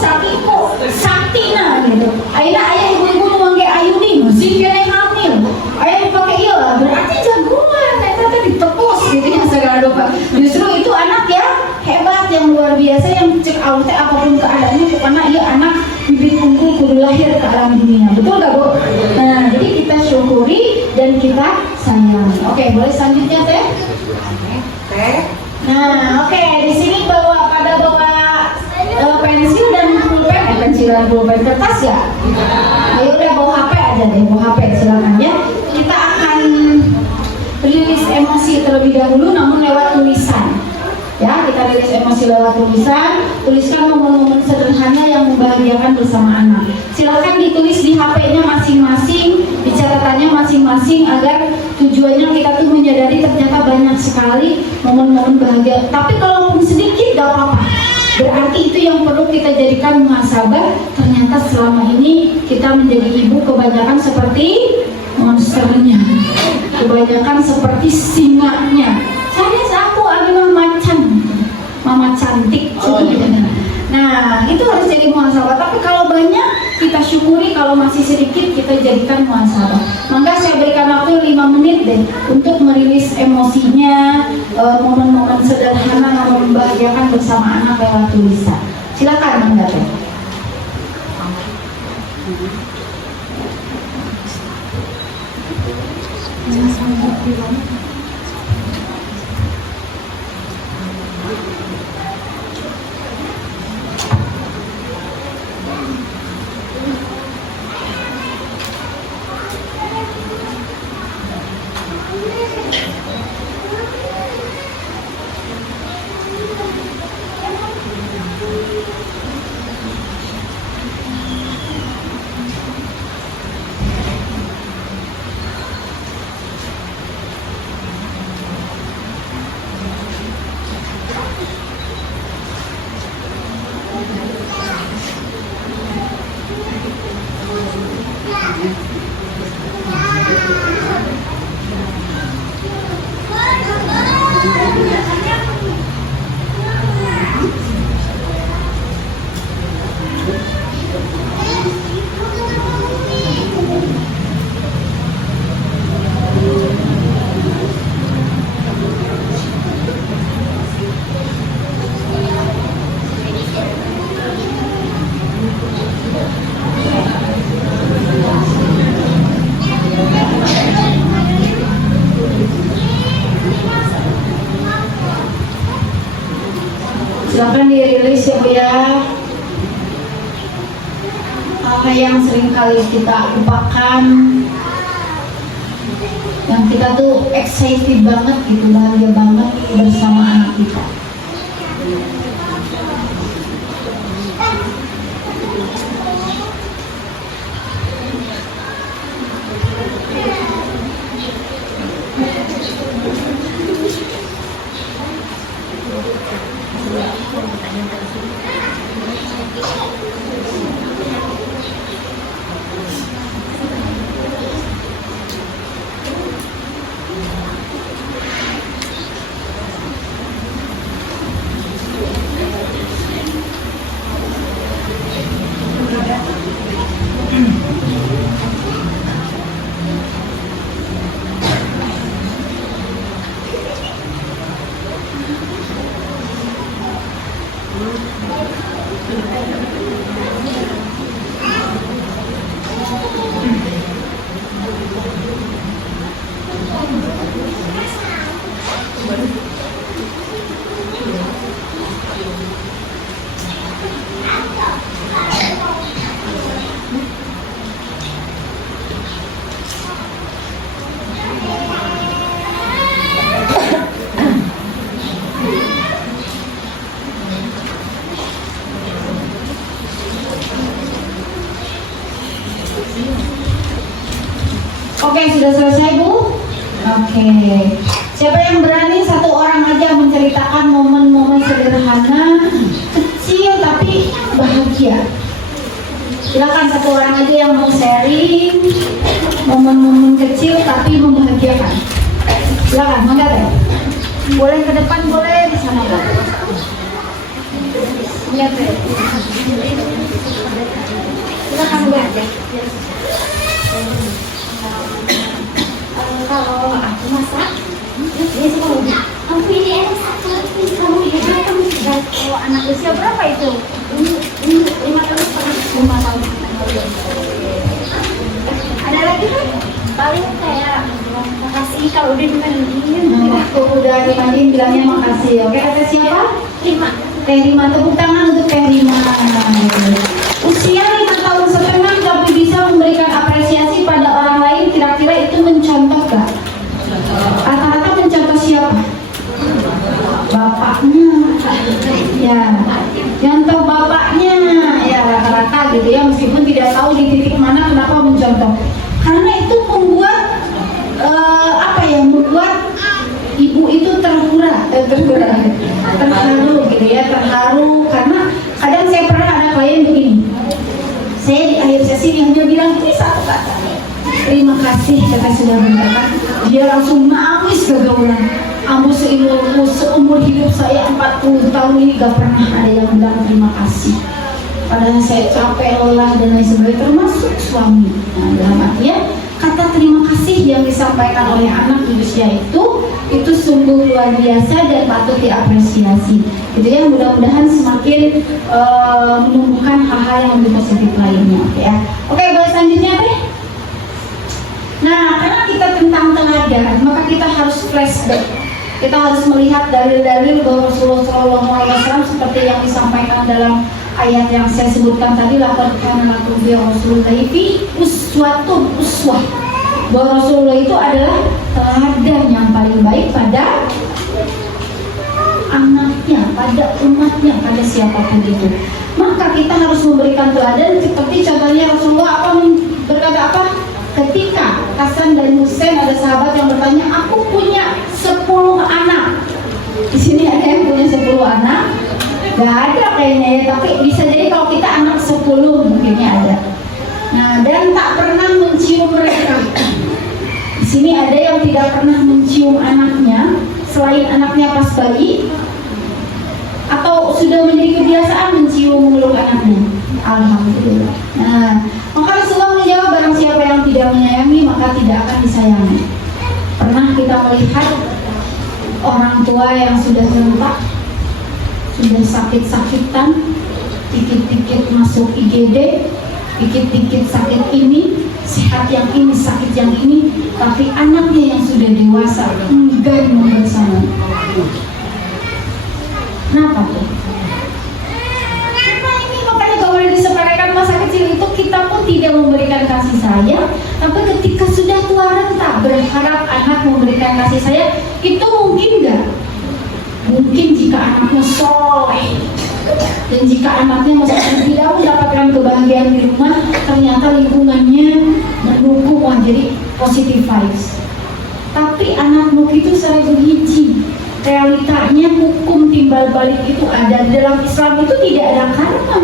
saktina gitu. Akhirnya ayah ibu-ibu nuangke ayuni sih kena hamil. Ayah dipakai iya berarti jagoan, ternyata ditepus gitu ya segala lupa. Justru itu anak yang hebat, yang luar biasa, yang cek awet apapun keadaannya, karena ia anak bibit unggul kudu lahir ke alam dunia. Betul gak Bu? Nah, jadi kita syukuri dan kita sayangi. Oke, boleh selanjutnya Teh? Nah, oke, di sini pada bawa pensil dan pulpen, pensil dan pulpen kertas ya? Ayo udah bawa HP aja deh, bawa HP silakan ya. Kita akan rilis emosi terlebih dahulu, namun lewat tulisan. Ya, kita rilis emosi lewat tulisan. Tuliskan momen-momen sederhana yang membahagiakan bersama anak. Silakan ditulis di HP-nya masing-masing, di catatannya masing-masing, agar tujuannya kita tuh menyadari ternyata banyak sekali momen-momen bahagia. Tapi kalaupun sedikit gak apa-apa. Berarti itu yang perlu kita jadikan muhasabah. Ternyata selama ini kita menjadi ibu kebanyakan seperti monsternya, kebanyakan seperti singanya. Aku adalah mama cantik sebetulnya. Nah, itu harus jadi muhasabah. Tapi kalau banyak kita syukuri, kalau masih sedikit kita jadikan muhasabah. Maka saya berikan waktu 5 menit deh untuk merilis emosinya, momen-momen sederhana yang membahagiakan bersama anak lewat tulisan. Silakan Mangga Teh. Silakan dirilis ya Bu ya. Apa yang sering kali kita lupakan, yang kita tuh excited banget gitu, bahagia banget bersama anak kita. Sudah selesai Bu? Oke. Siapa yang berani satu orang aja menceritakan momen-momen sederhana, kecil tapi bahagia? Silakan satu orang aja yang mau sharing momen-momen kecil tapi membahagiakan. Silakan, mangga deh. Boleh ke depan, boleh di sana Pak. Lihat deh. Silakan Bu. Kalau aku masak, dia suka udah. Aku ini enak kamu hebat kamu. Kalau anak usia berapa itu? 5 tahun setengah. 5 tahun. Ada lagi kan? Paling kayak makasih kalau udah dimandiin. Waktu udah dimandiin bilangnya makasih. Oke, kata siapa? Rima. Teh Rima, tepuk tangan untuk Teh Rima. Usia 5 tahun setengah tapi bisa memberikan apresiasi pada orang lain, kira-kira itu mencontoh gak? Rata-rata mencontoh siapa? Bapaknya. Ya, contoh bapaknya. Ya, rata-rata gitu ya, meskipun tidak tahu di titik mana kenapa mencontoh. Karena itu membuat membuat ibu itu terharu gitu ya, terharu. Karena kadang saya pernah ada klien begini, saya di akhir sesi hanya bilang ini satu kata, terima kasih, kata sudah mengatakan, dia langsung nangis gagaulan. Ambu seumur hidup saya 40 tahun ini gak pernah ada yang bilang terima kasih. Padahal saya capek, lelah dan lain sebagainya, termasuk suami. Nah, dalam artian kata terima kasih yang disampaikan oleh anak di usia itu sungguh luar biasa dan patut diapresiasi. Gitu ya, mudah-mudahan semakin menumbuhkan hal-hal yang lebih positif lainnya. Ya. Oke, boleh selanjutnya deh. Nah, karena kita tentang teladan, maka kita harus flashback. Kita harus melihat dalil-dalil bahwa Rasulullah SAW seperti yang disampaikan dalam ayat yang saya sebutkan tadi, laqad kana lakum fi rasulillahi uswatun uswah. Bahwa Rasulullah itu adalah teladan yang paling baik pada anaknya, pada umatnya, pada siapapun itu. Maka kita harus memberikan teladan seperti contohnya Rasulullah berkata apa? Ketika Hasan dan Husain, ada sahabat yang bertanya, aku punya 10 anak. Di sini ada yang punya 10 anak? Gak ada kayaknya ya, tapi bisa jadi kalau kita anak 10 mungkinnya ada. Nah, dan tak pernah mencium mereka. Di sini ada yang tidak pernah mencium anaknya selain anaknya pas bayi, atau sudah menjadi kebiasaan mencium meluk anaknya. Alhamdulillah. Nah, maka Rasulullah menjawab, barang siapa yang tidak menyayangi maka tidak akan disayangi. Pernah kita melihat orang tua yang sudah rentak, sudah sakit-sakitan, dikit-dikit masuk IGD, dikit-dikit sakit ini, sehat yang ini, sakit yang ini, tapi anaknya yang sudah dewasa enggan bersama. Kenapa tuh? Karena ini makanya gak boleh disepelekan, masa kecil itu kita pun tidak memberikan kasih sayang, tapi ketika sudah tua renta berharap anak memberikan kasih sayang, itu mungkin gak? Mungkin jika anaknya soleh, dan jika anaknya masih tidak mendapatkan kebahagiaan di rumah, ternyata lingkungannya mendukung, wah jadi positive vibes. Tapi anakmu itu secara begini, realitanya hukum timbal balik itu ada. Dalam Islam itu tidak ada karma,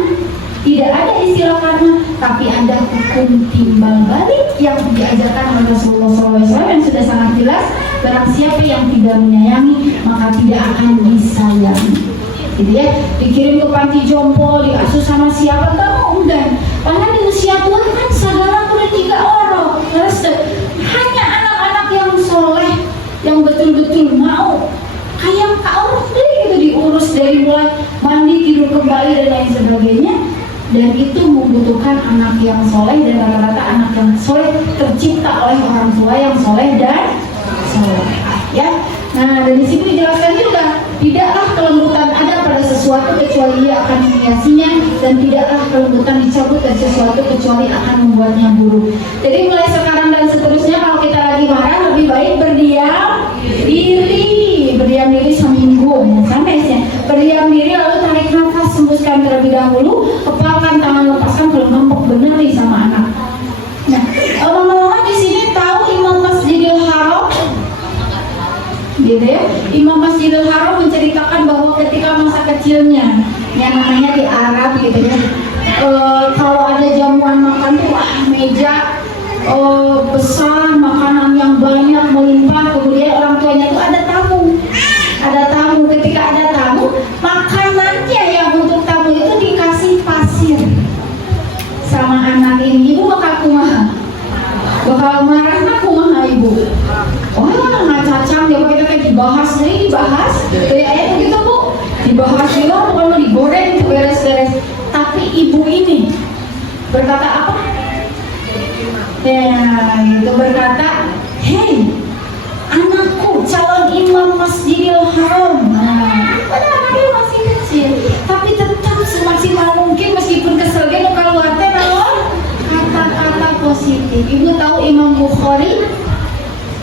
tidak ada istilah karma, tapi ada hukum timbal balik yang diajarkan oleh Rasulullah SAW yang sudah sangat jelas. Barang siapa yang tidak menyayangi maka tidak akan disayangi. Gitu ya, dikirim ke panti jompo, diasuh sama siapa, nggak mau enggan. Padahal di usia tua kan saudara udah 3 orang. Hanya anak-anak yang soleh, yang betul-betul mau kayak Kak Urus deh gitu, diurus dari mulai mandi, tidur kembali dan lain sebagainya. Dan itu membutuhkan anak yang soleh, dan rata-rata anak yang soleh tercipta oleh orang tua yang soleh dan soleh. Ya, nah dari sini dijelaskan juga, tidaklah kelembutan ada pada sesuatu kecuali ia akan menghiasinya, dan tidaklah kelembutan dicabut dari sesuatu kecuali akan membuatnya buruk. Jadi mulai sekarang dan seterusnya kalau kita lagi marah, lebih baik berdiam diri seminggu ya, sampai ya. Berdiam diri lalu tarik nafas, hembuskan terlebih dahulu, kepalkan tangan, lepaskan, kalau ngempok bener nih sama anak. Nah, mama-mama di sini tahu Imam Masjid Imam Masjidil Haram menceritakan bahwa ketika masa kecilnya, yang namanya di Arab gitu ya, kalau ada jamuan makan tuh meja besar, makanan yang banyak melimpah, kemudian orang tuanya tuh ada tamu. Ketika ada tamu, makanannya yang untuk tamu itu dikasih pasir sama anak ini. Ibu bakal kumaha? Bakal marah nak kumaha ibu? Wah, nggak cacang ya, kita kayak dibahas kayak ayat begitu bu, dibahas juga bukan mau digoreng itu beres-beres. Tapi ibu ini berkata apa? Ya, itu berkata, hei, anakku calon imam Masjidil Haram. Nah, padahal anaknya masih kecil, tapi tetap semaksimal mungkin meskipun kesel dia kalau keluar kata-kata positif. Ibu tahu Imam Bukhari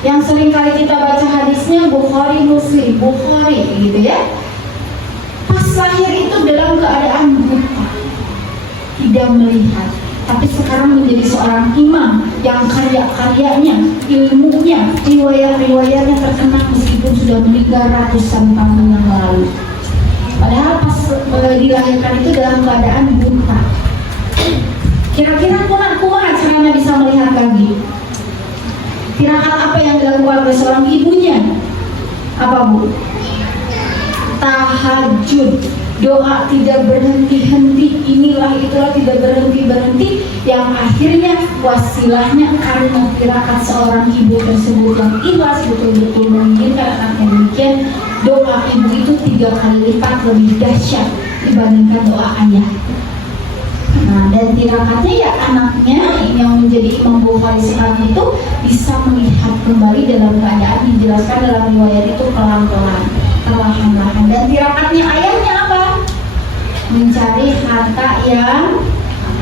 yang sering kali kita baca hadisnya, Bukhari Muslim, Bukhari gitu ya. Pas lahir itu dalam keadaan buta, tidak melihat. Tapi sekarang menjadi seorang imam yang karya-karyanya, ilmunya, riwayat-riwayatnya terkenal meskipun sudah meninggal ratusan tahun yang lalu. Padahal pas dilahirkan itu dalam keadaan buta. Kira-kira kumaha caranya bisa melihat lagi? Tirakat apa yang dilakukan oleh seorang ibunya? Apa bu? Tahajud, doa tidak berhenti-henti, inilah itulah tidak berhenti-berhenti, yang akhirnya wasilahnya karena tirakat seorang ibu tersebut yang ikhlas betul-betul menginginkan anaknya demikian, doa ibu itu 3 kali lipat lebih dahsyat dibandingkan doa ayah. Nah, dan tirakatnya ya anaknya yang menjadi Imam Bukhari sekarang itu bisa melihat kembali dalam keadaan dijelaskan dalam riwayat itu pelan-pelan, perlahan-lahan. Dan tirakatnya ayahnya apa? Mencari harta yang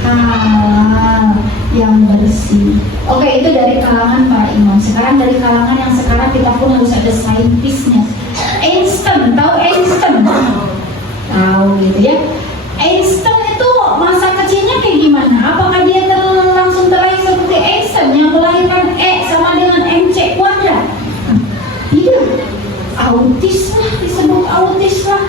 halal, yang bersih. Oke, itu dari kalangan para imam. Sekarang dari kalangan yang sekarang kita pun harus ada saintisnya. Einstein, tahu Einstein? Tahu gitu ya. Einstein itu masa kecilnya kayak gimana? Apakah dia langsung terlahir seperti Einstein yang melahirkan E sama dengan MC kuadrat? Tidak. Autis lah, disebut autis lah,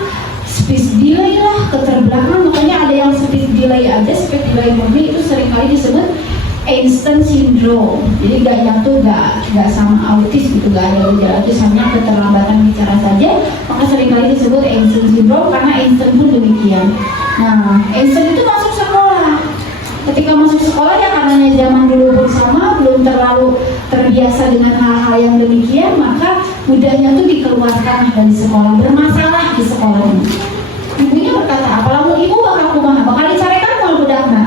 speech delay lah, keterbelakangan. Makanya ada yang speech delay aja, speech delay murni itu seringkali disebut Einstein syndrome. Jadi gak sama autis gitu, gak ada gejala, itu hanya keterlambatan bicara saja. Maka seringkali disebut Einstein syndrome karena Einstein pun demikian. Nah, Einstein itu masuk sekolah. Ketika masuk sekolah ya karenanya zaman dulu bersama belum terlalu terbiasa dengan hal-hal yang demikian, maka mudahnya tuh dikeluarkan dari sekolah, bermasalah di sekolahnya. Ibunya berkata, apalagi ibu bakal kumaha, bakal dicarikan mau budakna,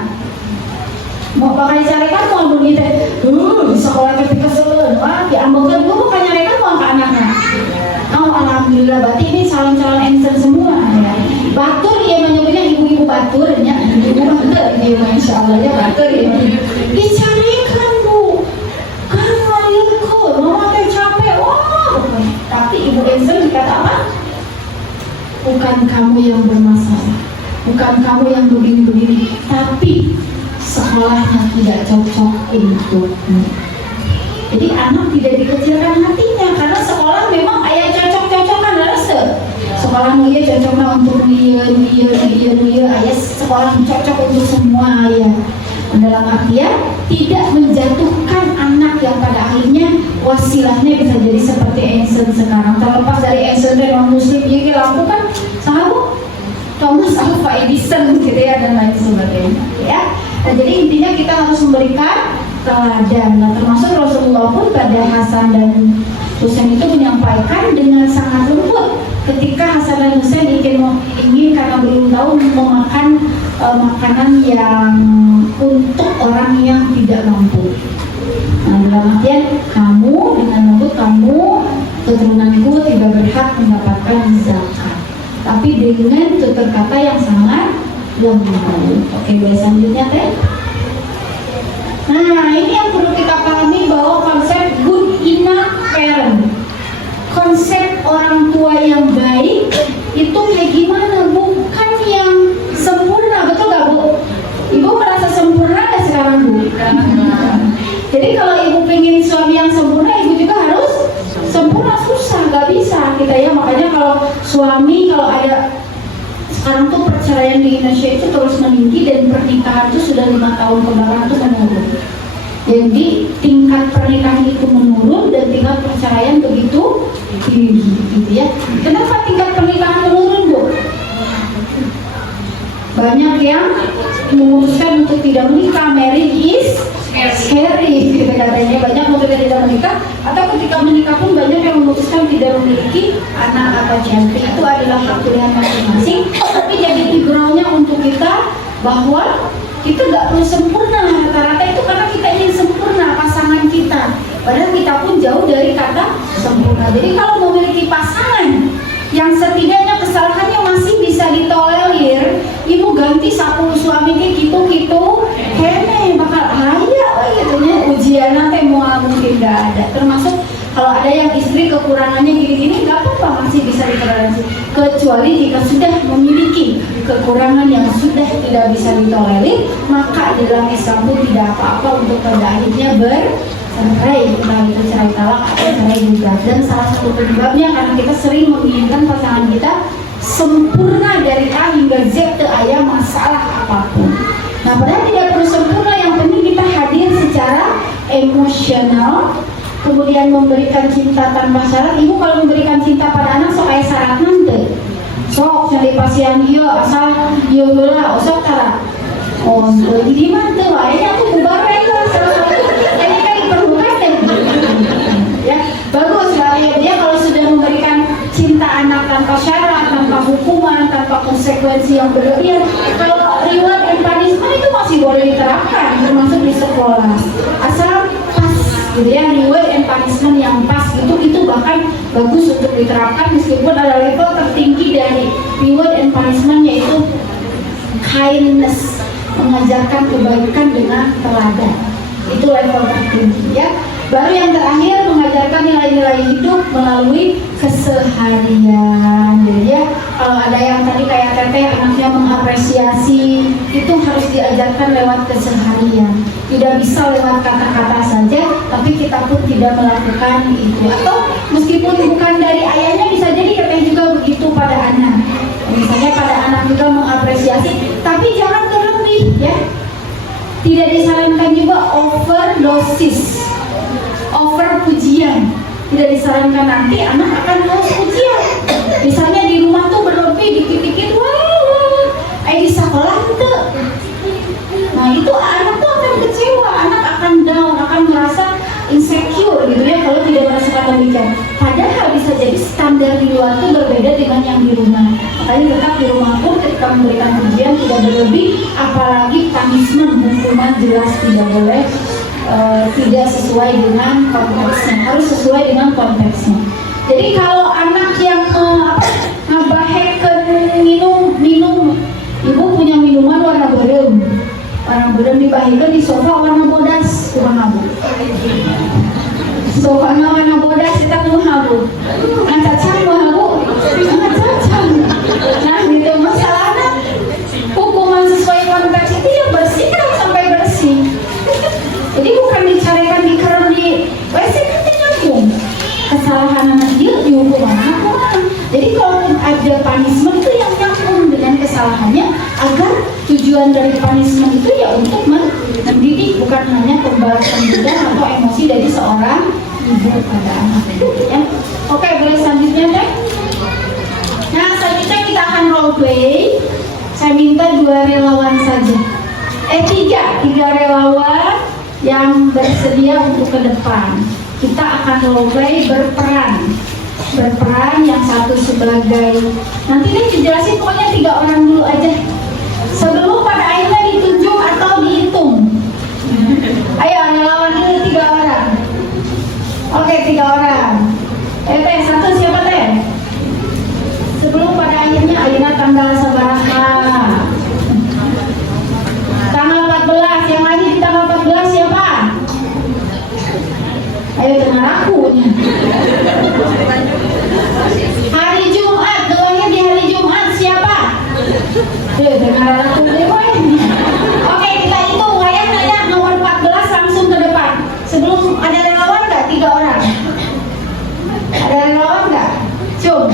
bakal dicarikan mau begitu. Di sekolah ketika sekolah diambilkan dulu bakal nyarikan mau ke anaknya. Oh, alhamdulillah, berarti ini calon-calon Einstein semua ya. Batur ya menyebutnya ibu-ibu baturnya, ibu batur ya, masya Allah ya batur ya. Dicarikan bu, kan melahirkan, mama teh capek, wah. Tapi ibu Einstein dikata apa? Bukan kamu yang bermasalah, bukan kamu yang begini-begini, tapi sekolahnya tidak cocok untukmu. Jadi anak tidak dikecilkan hatinya karena sekolah memang ayah cocok-cocokan rasa. Sekolah mulia cocoknya untuk mulia, ayah sekolah cocok untuk semua ayah. Dalam artian tidak menjatuhkan anak yang pada akhirnya wasilahnya bisa jadi seperti Einstein sekarang. Terlepas dari Einstein dan Muslim, jadi lampu kan tahu Thomas Alva Edison gitu ya dan lain sebagainya ya. Nah, jadi intinya kita harus memberikan teladan. Nah, termasuk Rasulullah pun pada Hasan dan Husain itu menyampaikan dengan sangat lembut ketika Hasan dan Husain ingin karena belum tahu memakan makanan yang untuk orang yang tidak mampu. Nah, dalam artian kamu dengan lembut, kamu keturunanku tidak berhak mendapatkan zakat, tapi dengan tutur kata yang sangat lembut. Oke, baik, selanjutnya teh. Nah, ini yang perlu kita pahami bahwa konsep good enough parent, konsep orang tua yang baik itu kayak gimana? Bukan yang sempurna, betul gak bu? Ibu merasa sempurna gak sekarang bu? Jadi kalau ibu pengen suami yang sempurna, ibu juga harus sempurna, susah, gak bisa kita ya. suami kalau ada sekarang tuh perceraian di Indonesia itu terus meninggi dan pernikahan itu sudah 5 tahun kebelakang tuh menurun. Jadi tingkat pernikahan itu menurun dan tingkat perceraian begitu tinggi, gitu ya. Kenapa tingkat pernikahan menurun, Bu? Banyak yang memutuskan untuk tidak menikah, marriage is scary, gitu katanya. Banyak memutuskan tidak menikah, atau ketika menikah pun banyak yang memutuskan tidak memiliki anak atau cantik. Itu adalah hak pilihan masing-masing. Tapi jadi ibrahnya untuk kita bahwa kita nggak perlu sempurna rata-rata itu karena kita ingin sempurna pasangan kita. Padahal kita pun jauh dari kata sempurna. Jadi kalau memiliki pasangan yang setidaknya kesalahannya masih bisa ditolerir, ibu ganti sapu suaminya gitu-gitu, kene bakal ayah gitu ya, ujian nanti mau mungkin nggak ada. Termasuk kalau ada yang istri kekurangannya gini-gini, nggak apa-apa, masih bisa ditoleransi. Kecuali jika sudah memiliki kekurangan yang sudah tidak bisa ditolerir, maka dalam Islam pun tidak apa-apa untuk pada akhirnya bercerai, entah itu cerai talak atau cerai juga. Dan salah satu penyebabnya karena kita sering menginginkan pasangan kita sempurna dari A hingga Z, ayah masalah apapun. Nah, padahal tidak perlu sempurna, yang penting kita hadir secara emosional, kemudian memberikan cinta tanpa syarat. Ibu kalau memberikan cinta pada anak sok aya syarat nanti. Sok cari pasien ieu asal ieu heula osok tara. Oh, jadi mah teu wae nya tuh bubar we lah. Ini kan diperlukan deh. Ya, bagus lah ya dia kalau sudah memberikan cinta anak tanpa syarat, tanpa hukuman, tanpa konsekuensi yang berlebihan. Kalau reward and punishment itu masih boleh diterapkan, termasuk di sekolah. Asal pas gitu ya, reward and punishment yang pas itu bahkan bagus untuk diterapkan, meskipun ada level tertinggi dari reward and punishment, yaitu kindness, mengajarkan kebaikan dengan teladan. Itu level tertinggi ya. Baru yang terakhir mengajarkan nilai-nilai hidup melalui keseharian. Jadi ya, kalau ada yang tadi kayak teteh anaknya mengapresiasi, itu harus diajarkan lewat keseharian. Tidak bisa lewat kata-kata saja, tapi kita pun tidak melakukan itu. Atau meskipun bukan dari ayahnya, bisa jadi teteh juga begitu pada anak. Misalnya pada anak juga mengapresiasi, tapi jangan berlebih ya. Tidak disarankan juga overdosis, over pujian. Tidak disarankan, nanti anak akan haus pujian. Misalnya di rumah tuh berlebih, dikit-dikit wah, di sekolah itu. Nah itu anak tuh akan kecewa, anak akan down, akan merasa insecure gitu ya kalau tidak merasakan demikian. Padahal bisa jadi standar di luar itu berbeda dengan yang di rumah. Makanya tetap di rumah pun ketika memberikan pujian tidak berlebih, apalagi punishment, hukuman jelas tidak boleh. Tidak sesuai dengan konteksnya, harus sesuai dengan konteksnya. Jadi kalau anak yang ngabahekeun minum, ibu punya minuman warna berem dibahikeun di sofa warna bodas, kumaha Bu? Sofana warna bodas kita kumaha Bu? Ngacacang kumaha Bu? Ngacacang. Nah gitu masalahnya, hukuman sesuai konteks itu ya bersihkan sampai bersih. Jadi bukan dicarikan di keran di WC, nanti nyambung. Kesalahan anak dia dihukum anak. Jadi kalau ada punishment itu yang nyambung dengan kesalahannya, agar tujuan dari punishment itu ya untuk mendidik, bukan hanya pembalasan dendam atau emosi dari seorang ibu pada anak. Ya. Oke, boleh selanjutnya deh. Nah, selanjutnya kita akan role play. Saya minta 2 relawan saja. 3 relawan yang bersedia untuk ke depan. Kita akan role play berperan, yang satu sebagai, nanti deh dijelasin, pokoknya 3 orang dulu aja sebelum pada akhirnya ditunjuk atau dihitung. Ayo relawan dulu 3 orang. Oke, 3 orang. Teh satu siapa teh? Sebelum pada akhirnya ayeuna tanggal sabaraha? Tanggal 14, yang lahir di tanggal 14 siapa? Ayo dengar aku nya. Hari Jumat, lahir di hari Jumat siapa? Dengar aku deh. Oke, kita hitung, ayah nanya nomor 14 langsung ke depan. Sebelum ada relawan nggak? 3 orang. Ada relawan nggak? Cum.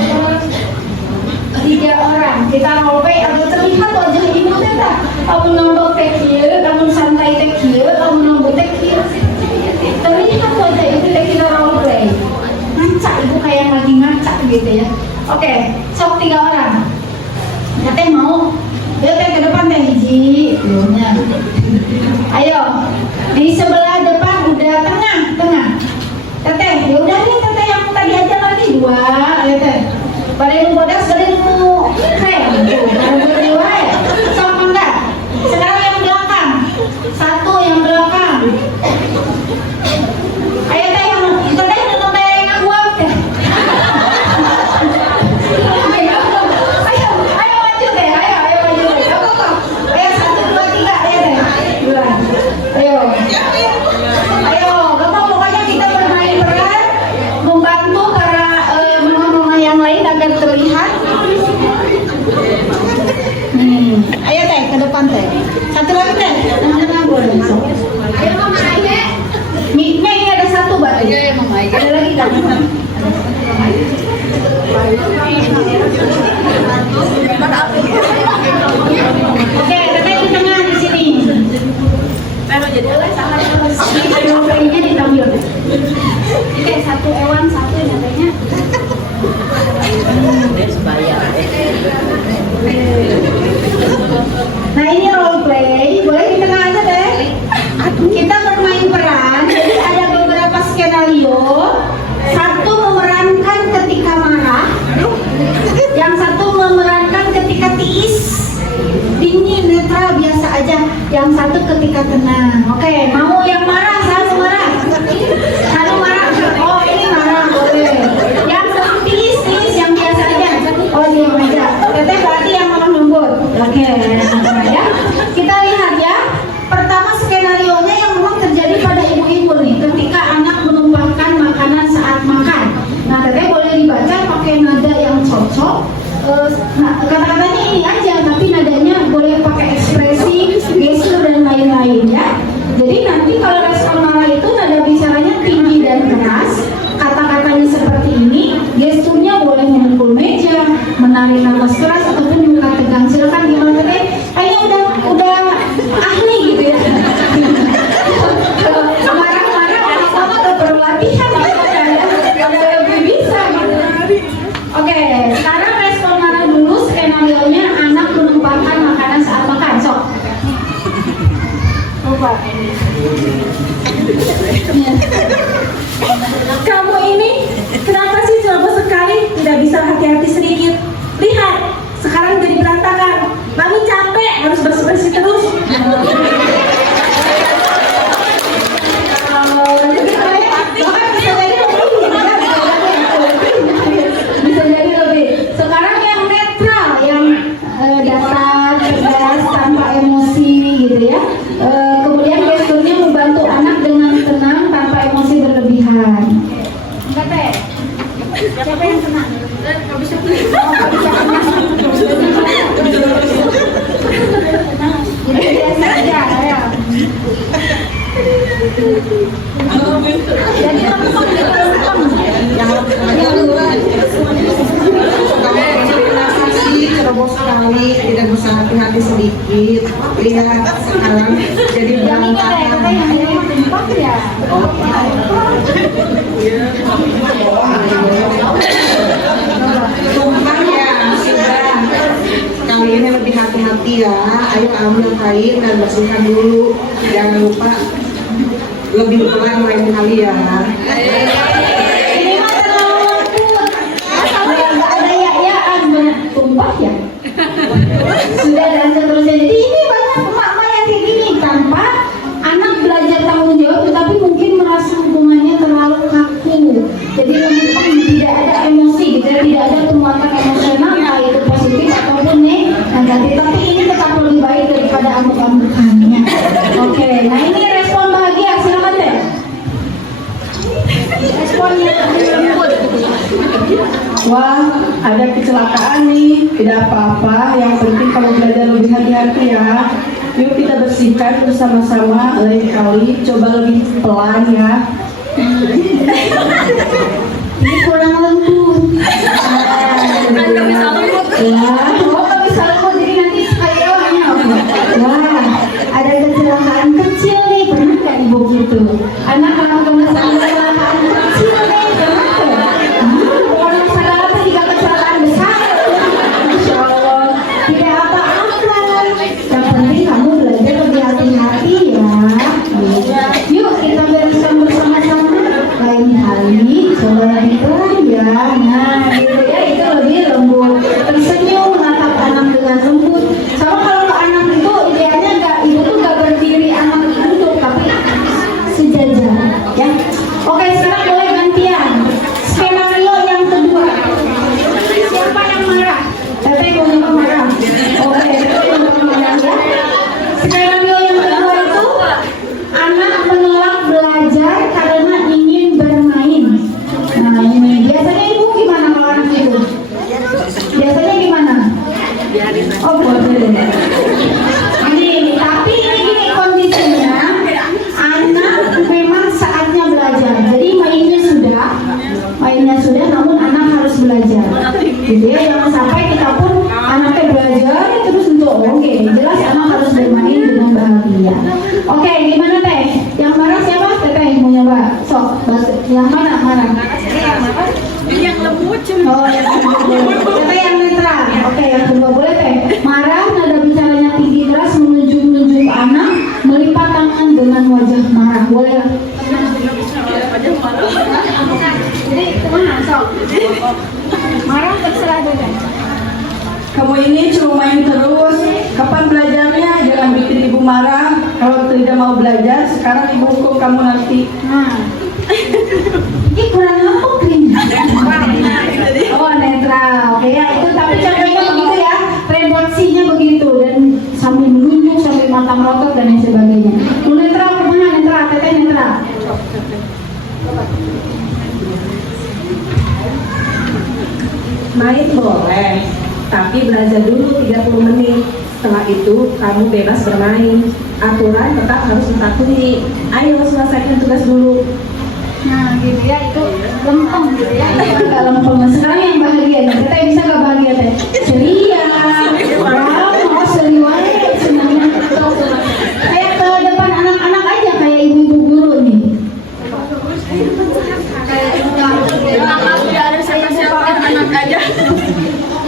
3 orang. Kita roleplay agak terlihat wajah ibu teh tak. Kamu nombok teh kieu, kamu santai teh kieu, kamu nombok teh kieu. Terlihat wajah ibu teh kita roleplay. Ngaca ibu kayak lagi ngaca gitu ya. Oke, sok 3 orang. Ya teh mau. Ya teh ke depan teh hiji. Ayo. Di sebelah depan udah tengah. Teteh, ya udah nih teteh yang tadi aja lagi 2, ya teh. Pada nu bodas, pada nu keren. Tuh, berdua wae. Sok enggak. Sekarang yang belakang. 1 yang belakang. Ayo teh yang teteh nu bayang nguap teh. Ayo maju teh, ayo maju teh. Apa? Ayo 1 2 3 ayo teh. 2. Ayo, gampang pokoknya kita bermain peran, membantu para mama-mama yang lain agar terlihat. Ayo teh ke depan teh. 1 lagi teh. Tengah-tengah boleh. Ayo mama Aige. Miknya ini ada 1 berarti. Iya mama Aige. Ada lagi kan? Oke, teteh di tengah di sini. Taruh jadi roleplaynya ditampil. Oke, 1 ewan 1 nyatanya. Nah ini roleplay, boleh di tengah aja deh. Kita bermain peran, jadi ada beberapa skenario. 1 memerankan ketika marah, yang 1 memerankan ketika tiis, dingin, netral, biasa aja. Yang 1 ketika tenang. Oke, mau yang marah, selalu marah. Selalu marah. Oh ini marah, boleh. Yang tiis, yang biasa aja. Oh diam aja. Teteh berarti yang malah lembut. Oke, ya. Kita lihat ya. Pertama skenario-nya yang memang terjadi pada ibu-ibu nih, ketika anak menumpahkan makanan saat makan. Nah, teteh boleh dibaca pakai nada yang cocok. Nah, kata-katanya ini aja, tapi nadanya boleh pakai ekspresi, gestur dan lain-lain ya. Jadi nanti kalau respon marah itu nada bicaranya tinggi dan keras, kata-katanya seperti ini, gesturnya boleh memukul meja, menarik nafas keras ataupun muka tegang. Silakan gimana teh? Kayaknya udah ahli gitu ya. Marah-marah sama udah perlu latihan gitu kan ya. Udah lebih bisa gitu. Oke, sekarang respon marah dulu, skenario-nya anak menumpahkan makanan saat makan. Sok. Lupa. Kamu ini kenapa sih ceroboh sekali? Tidak bisa hati-hati sedikit. Lihat, sekarang jadi berantakan. Mami capek, harus bersih-bersih terus. Bisa jadi lebih. Sekarang yang netral, yang datar, cerdas, tanpa emosi gitu ya. Kemudian gesturnya membantu anak dengan tenang tanpa emosi berlebihan. Enggak teh. Siapa yang tenang? Nggak bisa pilih. Jadi biasa aja ya. Jadi kamu ceroboh sekali, tidak bisa hati-hati sedikit. Lihat sekarang jadi berantakan. ya. Tumpah ya, sudah. Kali ini lebih hati-hati ya. Ayo ambil kain dan bersihkan dulu. Jangan lupa lebih pelan lain kali ya. Ini mah terlalu lembut. Nggak ada ya-yaan, banyak tumpah ya. Sudah dan seterusnya. Jadi ini banyak emak-emak yang kayak gini tanpa anak belajar tanggung jawab, tetapi mungkin merasa hubungannya terlalu kaku. Jadi tidak ada emosi, tidak ada penguatan emosional, entah itu positif ataupun negatif. Tapi ini tetap lebih baik daripada amuk-amukannya. Oke, nah ini respon bahagia, silakan deh. Responnya lembut. Wah, ada kecelakaan nih. Tidak apa-apa, yang penting kamu belajar lebih hati-hati ya. Yuk kita bersihkan bersama-sama. Lain kali coba lebih pelan ya. Ini kurang lembut. Kan nggak bisa lembut. coba lebih pelan ya. Nah, gitu ya, itu lebih lembut. Tersenyum, menatap anak dengan lembut. Sama kalau ke anak itu idealnya ibu tuh nggak berdiri anak duduk, tapi sejajar, ya. Oke, sekarang boleh gantian. Skenario yang kedua. Siapa yang marah? Teteh mau marah. Oke, teteh mau marah ya. Skenario yang kedua itu anak menolak belajar karena ingin bermain. Nah, ini biasanya ibu gimana kalau anak itu? Biasanya gimana? Oh, boleh. Ini, tapi ini kondisinya anak memang saatnya belajar. Jadi mainnya sudah, namun anak harus belajar. Gitu ya, jangan sampai kita pun anaknya belajar terus untuk oke, jelas anak harus bermain dengan bahagia. Oke, gimana teh? Yang marah siapa? Teteh mau nyoba. Sok, yang mana? Yang lembut Oh, yang lembut. Teteh yang netral. Oke, yang kedua boleh teh. Marah, nada bicaranya tinggi deras, menunjuk anak, melipat tangan dengan wajah marah. Boleh? Jadi kemana? Sok. Marah terserah deh. Kamu ini cuma main terus. Kapan belajarnya? Jangan bikin ibu marah. Kalau tidak mau belajar, sekarang ibu hukum kamu nanti. Nah, ini kurang empuk nih. Oh, netral. Oke ya, itu tapi contohnya begitu ya. Redaksinya begitu dan sambil menunjuk, sambil mata melotot dan lain sebagainya. Lu netral kemana? Netral, teteh netral. main boleh, tapi belajar dulu 30 menit. Setelah itu kamu bebas bermain. Aturan tetap harus dipatuhi. Ayo selesaikan tugas dulu. Nah, gitu ya, itu lempeng gitu ya. Itu agak lempeng. Sekarang yang bahagia nih, teteh bisa gak bahagia teh? Ceria. Wow, mau serius senangnya. Kayak ke depan anak-anak aja, kayak ibu-ibu guru nih.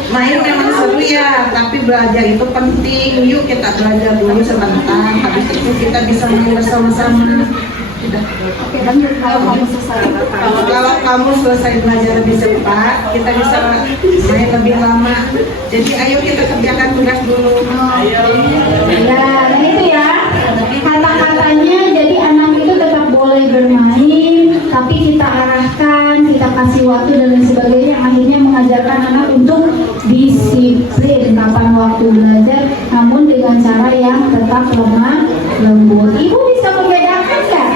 Main memang seru ya, tapi belajar itu penting. Yuk kita belajar dulu sebentar, habis itu kita bisa main bersama-sama. Oke, lanjut kalau kamu selesai. Kalau kamu selesai belajar lebih cepat, kita bisa main lebih lama. Jadi ayo kita kerjakan tugas dulu. Ya, nah itu ya. Kata-katanya jadi anak itu tetap boleh bermain, tapi kita arahkan, kita kasih waktu dan lain sebagainya. Akhirnya mengajarkan anak untuk disiplin kapan waktu belajar, namun dengan cara yang tetap lemah lembut. Ibu bisa membedakan nggak?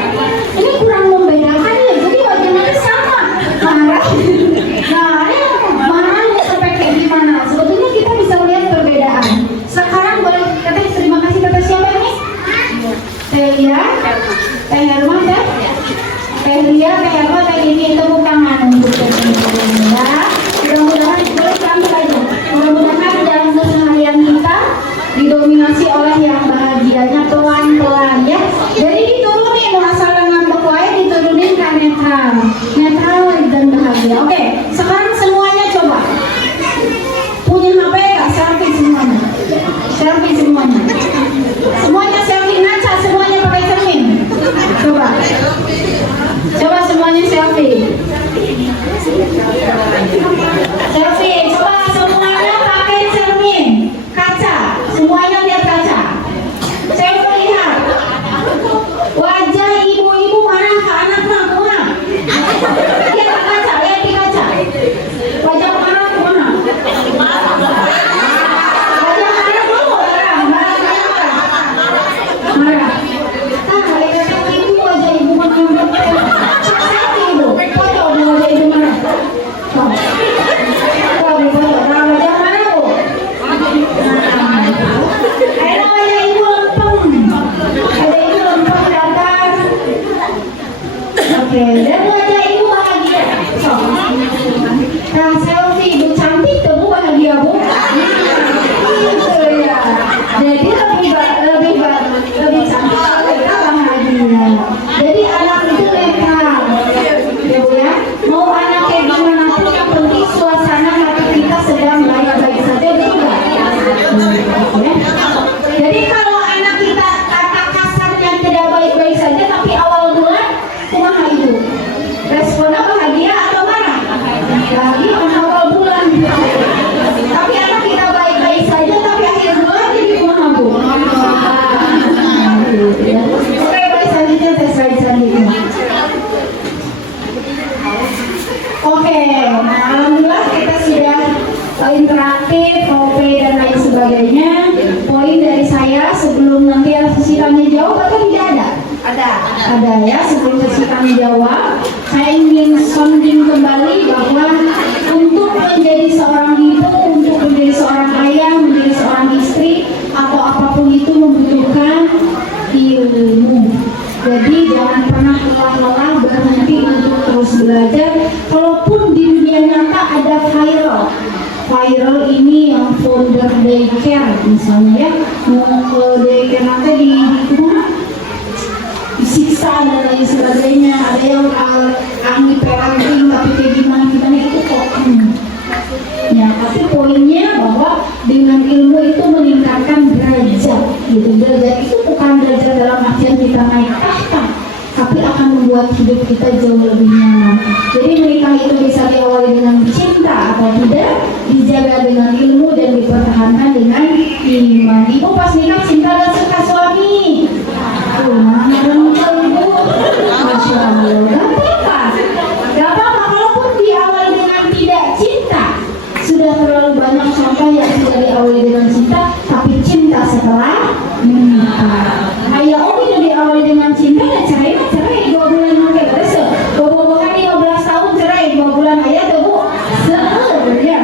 Ini kurang membedakan ya, jadi wajahnya sama marah. Nah, marahnya sampai kayak gimana? Sebetulnya kita bisa lihat perbedaan. Sekarang boleh teteh terima kasih teteh siapa ini? Teh Lia, Teh Herman, Teh Lia, Teh Herman, Teh ini tepuk tangan untuk Teh ya. Mudah-mudahan boleh kami aja. Mudah-mudahan dalam keseharian kita didominasi oleh yang bahagianya pelan-pelan ya. Jadi diturunin asal dengan berkuaya diturunin ke netral dan bahagia. Oke, sekarang semuanya coba. Punya HP nggak? Selfie semuanya. Selfie semuanya. Semuanya selfie ngaca, semuanya pakai cermin. Coba. Coba semuanya selfie. Selfie, coba semuanya pakai cermin. Kaca, semuanya lihat kaca. Saya mau lihat wajah ibu-ibu marah ke anaknya kemana? Lihat ke kaca, lihat di kaca. Wajah marah kemana? Wajah marah dulu, marah. Lihat ibu wajah ibu marah. Selfie ibu, foto wajah ibu marah. lagi kan awal bulan. Tapi anak kita baik-baik saja, tapi akhir bulan jadi mabuk. Ya. Oke, baik selanjutnya tes slide selanjutnya. Oke, nah alhamdulillah kita sudah interaktif, OP dan lain sebagainya. Poin dari saya sebelum nanti sesi tanya jawab atau tidak ada? Ada ya. Sebelum sesi tanya jawab, saya ingin sounding kembali bahwa untuk menjadi seorang ibu, untuk menjadi seorang ayah, menjadi seorang istri atau apapun itu membutuhkan ilmu. Jadi jangan pernah lelah-lelah berhenti untuk terus belajar. Kalaupun di dunia nyata ada viral ini yang founder daycare misalnya ya, mau ke daycare nanti di mana? Disiksa dan lain sebagainya. Ada yang ahli parenting tapi kayak gimana itu kok. Ya, tapi poinnya bahwa dengan ilmu itu meningkatkan derajat gitu. Derajat itu bukan derajat dalam artian kita naik tahta, tapi akan membuat hidup kita jauh lebih nyaman. Jadi menikah itu bisa diawali dengan cinta atau tidak, dijaga dengan ilmu dan dipertahankan dengan iman. Ibu pas nikah cinta dan suka suami. Mana ibu? Masya Allah. Gak apa-apa kalaupun diawali dengan tidak cinta. Sudah terlalu banyak contoh yang sudah diawali dengan cinta, tapi cinta setelah menikah. Ayah udah diawali dengan cinta dan cerai 2 bulan pakai berse. Bobogohan 15 tahun cerai 2 bulan ayah tuh bu. Ya.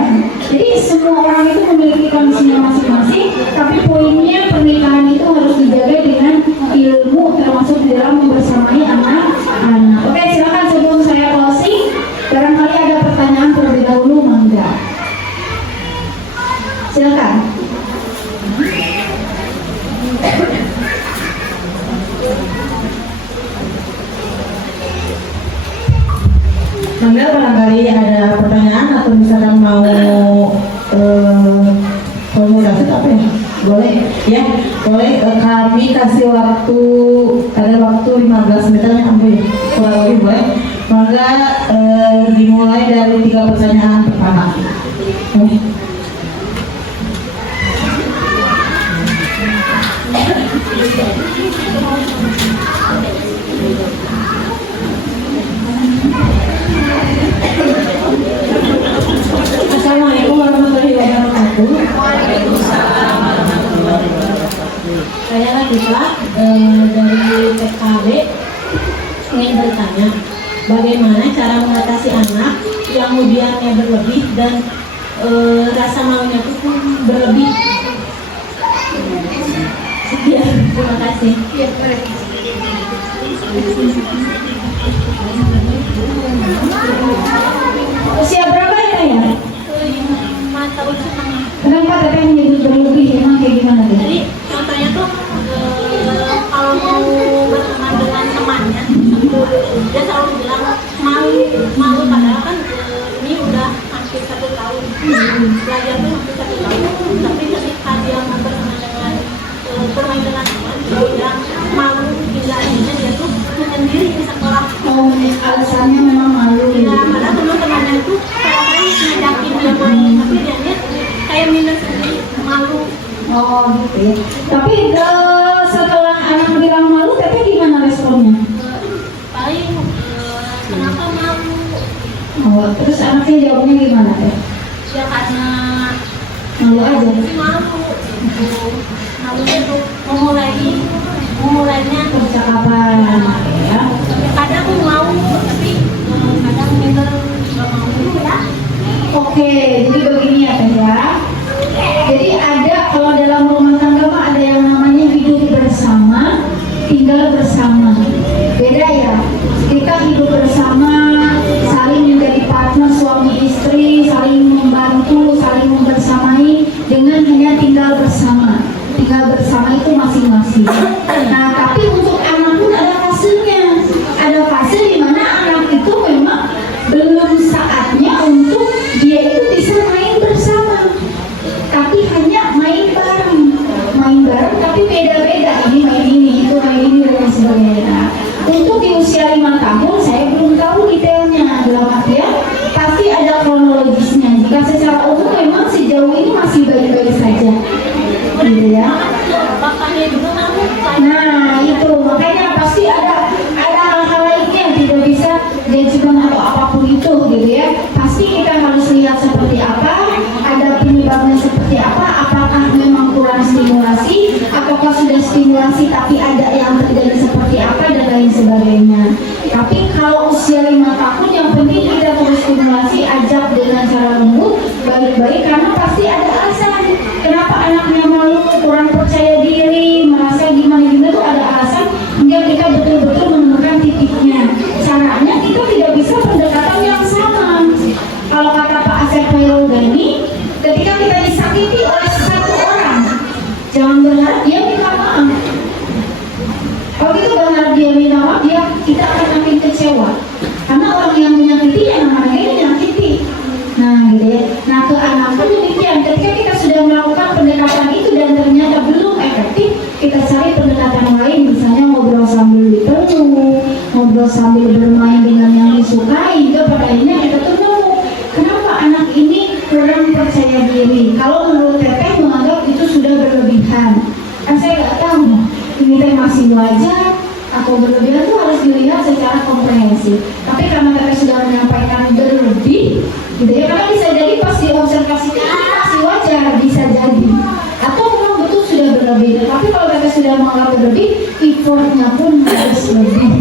Jadi semua orang itu memiliki kondisinya masing-masing, tapi poinnya pernikahan itu harus dijaga dengan ilmu termasuk di dalam membersamai anak-anak. Oke, silakan sebelum saya closing, barangkali ada pertanyaan terlebih dahulu, mangga. Silakan. Mangga, barangkali ada pertanyaan atau misalkan mau komunikasi apa ya? Boleh ya, boleh. Kami kasih waktu, ada waktu 15 menit ya, kurang lebih boleh. Mangga dimulai dari 3 pertanyaan pertama. Assalamualaikum warahmatullahi wabarakatuh. Waalaikumsalam warahmatullahi wabarakatuh. Saya Latifah dari PKB ingin bertanya, bagaimana cara mengatasi anak yang ujiannya berlebih dan rasa maunya itu pun berlebih? Ya, terima kasih. Usia berapa ya? 5 tahun setengah. Kenapa teteh menyebut berlebih? Emang kayak gimana deh? Jadi contohnya tuh kalau mau berteman dengan temannya, dia selalu bilang malu padahal kan ini udah hampir 1 tahun belajar tuh hampir 1 tahun. Tapi ketika dia mau berteman dengan bermain dengan teman, dia malu hingga akhirnya dia tuh menyendiri di sekolah. Oh, alasannya memang malu. Nah, padahal teman-temannya itu kadang-kadang ngajakin dia main, tapi dia kayak minus sendiri, malu. Oh gitu ya. Tapi setelah anak bilang malu, tapi gimana responnya? Paling kenapa malu? Oh, terus anaknya jawabnya gimana teh? Ya karena Malu aja. malu gitu. Malunya tuh memulainya Percakapan ya. kadang mau tapi kadang minder nggak mau ya. Oke, jadi begini ya teh ya. Jadi ada kalau dalam rumah tangga mah ada yang namanya hidup bersama, tinggal bersama. Beda ya. Kita hidup bersama, saling menjadi partner suami istri, saling membantu, saling membersamai dengan hanya tinggal bersama. Tinggal bersama itu masing-masing. Nah, tapi untuk anak pun ada fasenya. Ada fase di mana anak itu memang belum saatnya untuk dia itu bisa main bersama. Tapi hanya main bareng tapi beda-beda. Ini main ini, itu main ini dan sebagainya. Nah, untuk di usia 5 tahun saya belum tahu detailnya. Dalam artian pasti ada baik-baik karena pasti ada alasan kenapa anaknya malu, kurang percaya diri, merasa gimana-gimana tuh ada alasan hingga kita betul-betul menemukan titiknya. Caranya kita tidak bisa pendekatan yang sama. Kalau kata Pak Asep Khairul-Ghani, ketika kita disakiti oleh satu orang, jangan berharap dia minta maaf. Kalau kita berharap dia minta maaf, kita akan makin kecewa. Karena orang yang menyakiti yang namanya dia menyakiti. Nah, gitu ya. Nah, ke anak pun demikian. Ketika kita sudah melakukan pendekatan itu dan ternyata belum efektif, kita cari pendekatan lain, misalnya ngobrol sambil dipeluk, ngobrol sambil bermain dengan yang disukai, hingga pada akhirnya kita tuh nemu kenapa anak ini kurang percaya diri. Kalau menurut Teteh menganggap itu sudah berlebihan. Kan saya nggak tahu, ini teh masih wajar atau berlebihan itu harus dilihat secara komprehensif. Tapi karena Teteh sudah menyampaikan berlebih, gitu ya, karena bisa jadi pas diobservasi itu masih wajar, bisa jadi. Atau memang betul sudah berlebih. Tapi kalau Teteh sudah menganggap berlebih, effortnya pun harus lebih.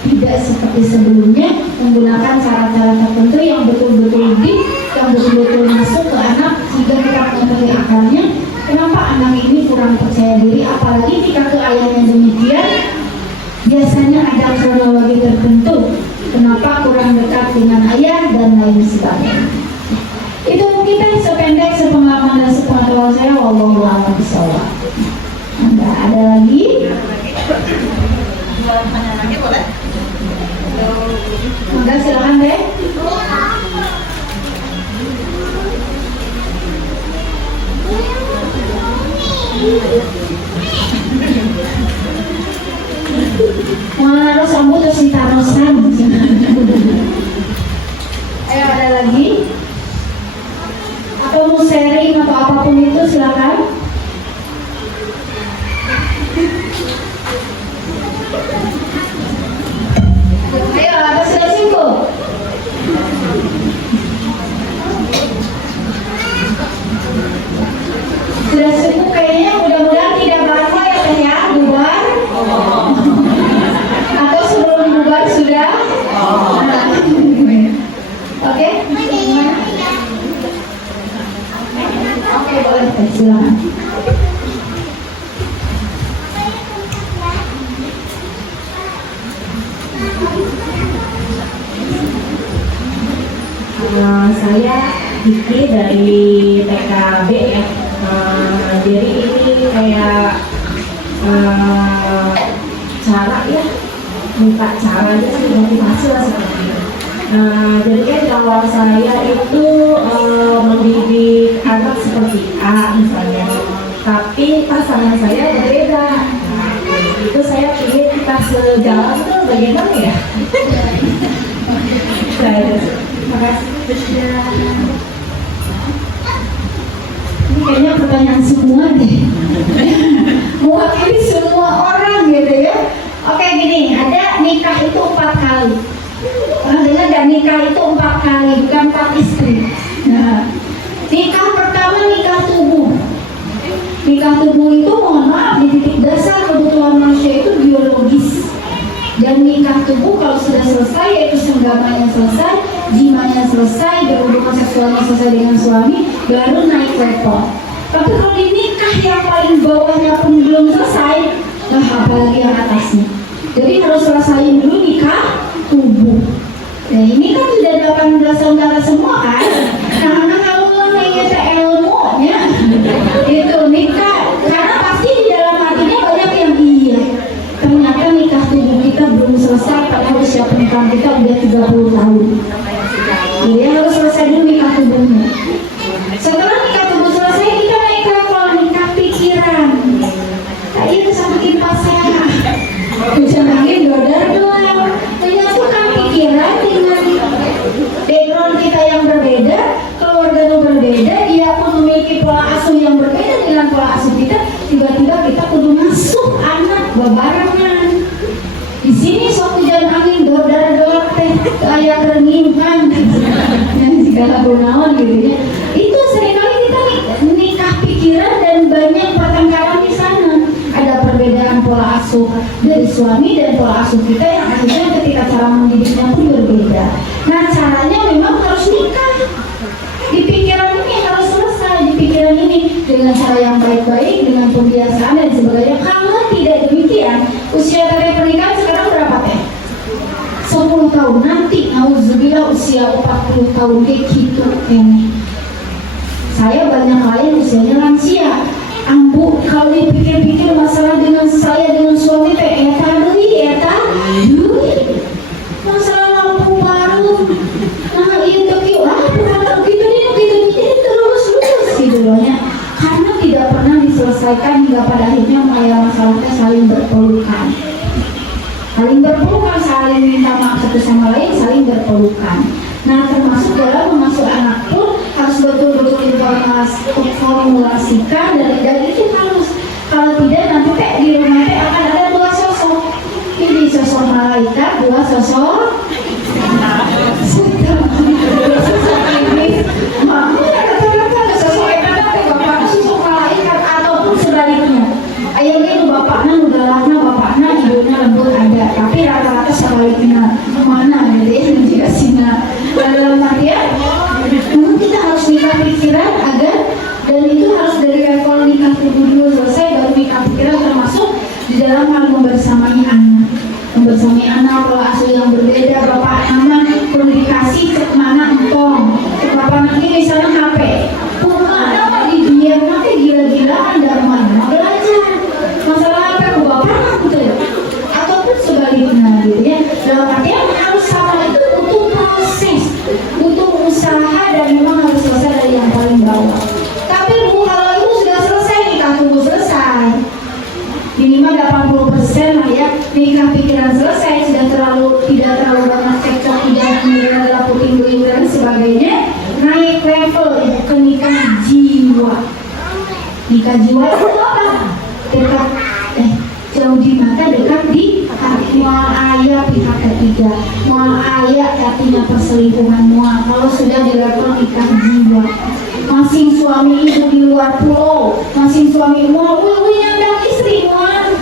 Tidak seperti sebelumnya menggunakan cara-cara tertentu yang betul-betul deep, yang betul-betul masuk ke anak sehingga kita mengetahui akarnya. Kenapa anak ini kurang percaya diri, apalagi jika ke ayahnya demikian, biasanya ada kronologi tertentu kenapa kurang dekat dengan ayah dan lain sebagainya. Itu mungkin sependek sepengalaman dan sepengetahuan saya. Wallahu a'lam bishawab. Ada lagi? Maka silakan deh. Mau sambut terus ditarusan. Ayo, ada lagi? Atau mau sharing atau apapun itu silakan. Ayo, apa sudah simpul? Sudah sibuk kayaknya, mudah-mudahan tidak batal ya Teh ya, bubar. Atau sebelum bubar sudah? Oke? Oke, boleh Teh, silakan. Saya Diki dari PKB ya. Jadi ini kayak cara ya, minta caranya sih, motivasi lah seperti. Jadi kan kalau saya itu mendidik anak seperti A misalnya, tapi pasangan saya berbeda. Itu saya ingin kita sejalan tuh bagaimana ya? Terima kasih. Ini kayaknya pertanyaan semua deh. Mewakili semua orang gitu ya. Oke, gini, ada nikah itu 4 kali. Pernah dengar gak nikah itu 4 kali, bukan 4 istri. Nah, nikah pertama nikah tubuh. Nikah tubuh itu mohon maaf, di titik dasar kebutuhan manusia itu biologis. Dan nikah tubuh kalau sudah selesai, yaitu senggamanya selesai, jimanya selesai, berhubungan seksualnya selesai dengan suami, baru naik level. Tapi kalau di nikah yang paling bawahnya pun belum selesai, nah apalagi yang atasnya. Jadi harus selesaiin dulu nikah tubuh. Nah ini kan sudah 18 saudara semua kan. Nah kalau nanya ilmunya itu nikah, karena pasti di dalam hatinya banyak yang iya. Ternyata nikah tubuh kita belum selesai, padahal usia pernikahan kita udah 30 tahun. Jadi harus selesai dulu nikah tubuhnya. Setelah nikah tubuh selesai, kita naik level nikah pikiran. Nah itu bikin pasangan. Hujan angin dodar doang. Menyatukan pikiran dengan background kita yang berbeda, keluarga yang berbeda, dia pun memiliki pola asuh yang berbeda dengan pola asuh kita. Tiba-tiba kita kudu masuk anak bebarengan. Di sini sok hujan angin dodar teh kayak rengingan dan segala gunawan gitu ya. Itu seringkali kita nikah pikiran dan banyak pertengkaran di sana. Ada perbedaan pola asuh dari suami dan pola asuh kita yang akhirnya ketika cara mendidiknya pun berbeda. Nah caranya memang harus nikah. Di pikiran ini harus usia 40 tahun kayak gitu ini. Saya banyak klien usianya lansia. Ambu, kalau dipikir-pikir masalah dengan saya dengan suami teh eta masalah lampu baru. Nah, iya tapi bukan gitu terus gitu loh ya. Karena tidak pernah diselesaikan hingga pada akhirnya masalahnya saling berpelukan. Saling minta maaf satu sama lain, saling berpelukan. Nah, termasuk dalam mengasuh anak pun harus betul-betul diformulasikan dan itu harus. Kalau tidak nanti di rumah akan ada dua sosok. Ini sosok malaikat, dua sosok iblis. Makanya kata-kata sosok bapak sosok malaikat ataupun sebaliknya. Ayahnya bapaknya udah lama, bapaknya ibunya lembut ada, tapi rata-rata sebaliknya mana gitu ya menjelaskannya. Dalam artian memang kita harus nikah pikiran agar, dan itu harus dari level nikah dulu selesai baru nikah pikiran, termasuk di dalam hal membersamai anak kalau asuh yang berbeda. Bapak nama perlu dikasih cek mana entong bapak nanti misalnya HP bukan didiam nanti gila-gilaan dan mana belajar masalah HP ke bapak gitu ataupun sebaliknya gitu ya. Dalam artian harus sama itu butuh proses, butuh usaha, dan memang harus selesai dari yang paling bawah. Tapi kalau itu sudah selesai, nikah tunggu selesai minimal 80% lah ya, nikah pikiran selesai, tidak terlalu banyak cekcok, tidak adalah puting-puting dan sebagainya. Naik level ke nikah jiwa. Nikah jiwa itu apa? Dekat jauh di mata, dekat di hati. Mual ayah pihak ketiga, mual ayah artinya perselingkuhan mual. Kalau sudah di level nikah jiwa, masing suami ibu di luar pulau, masing suami mual nyandang istri mual,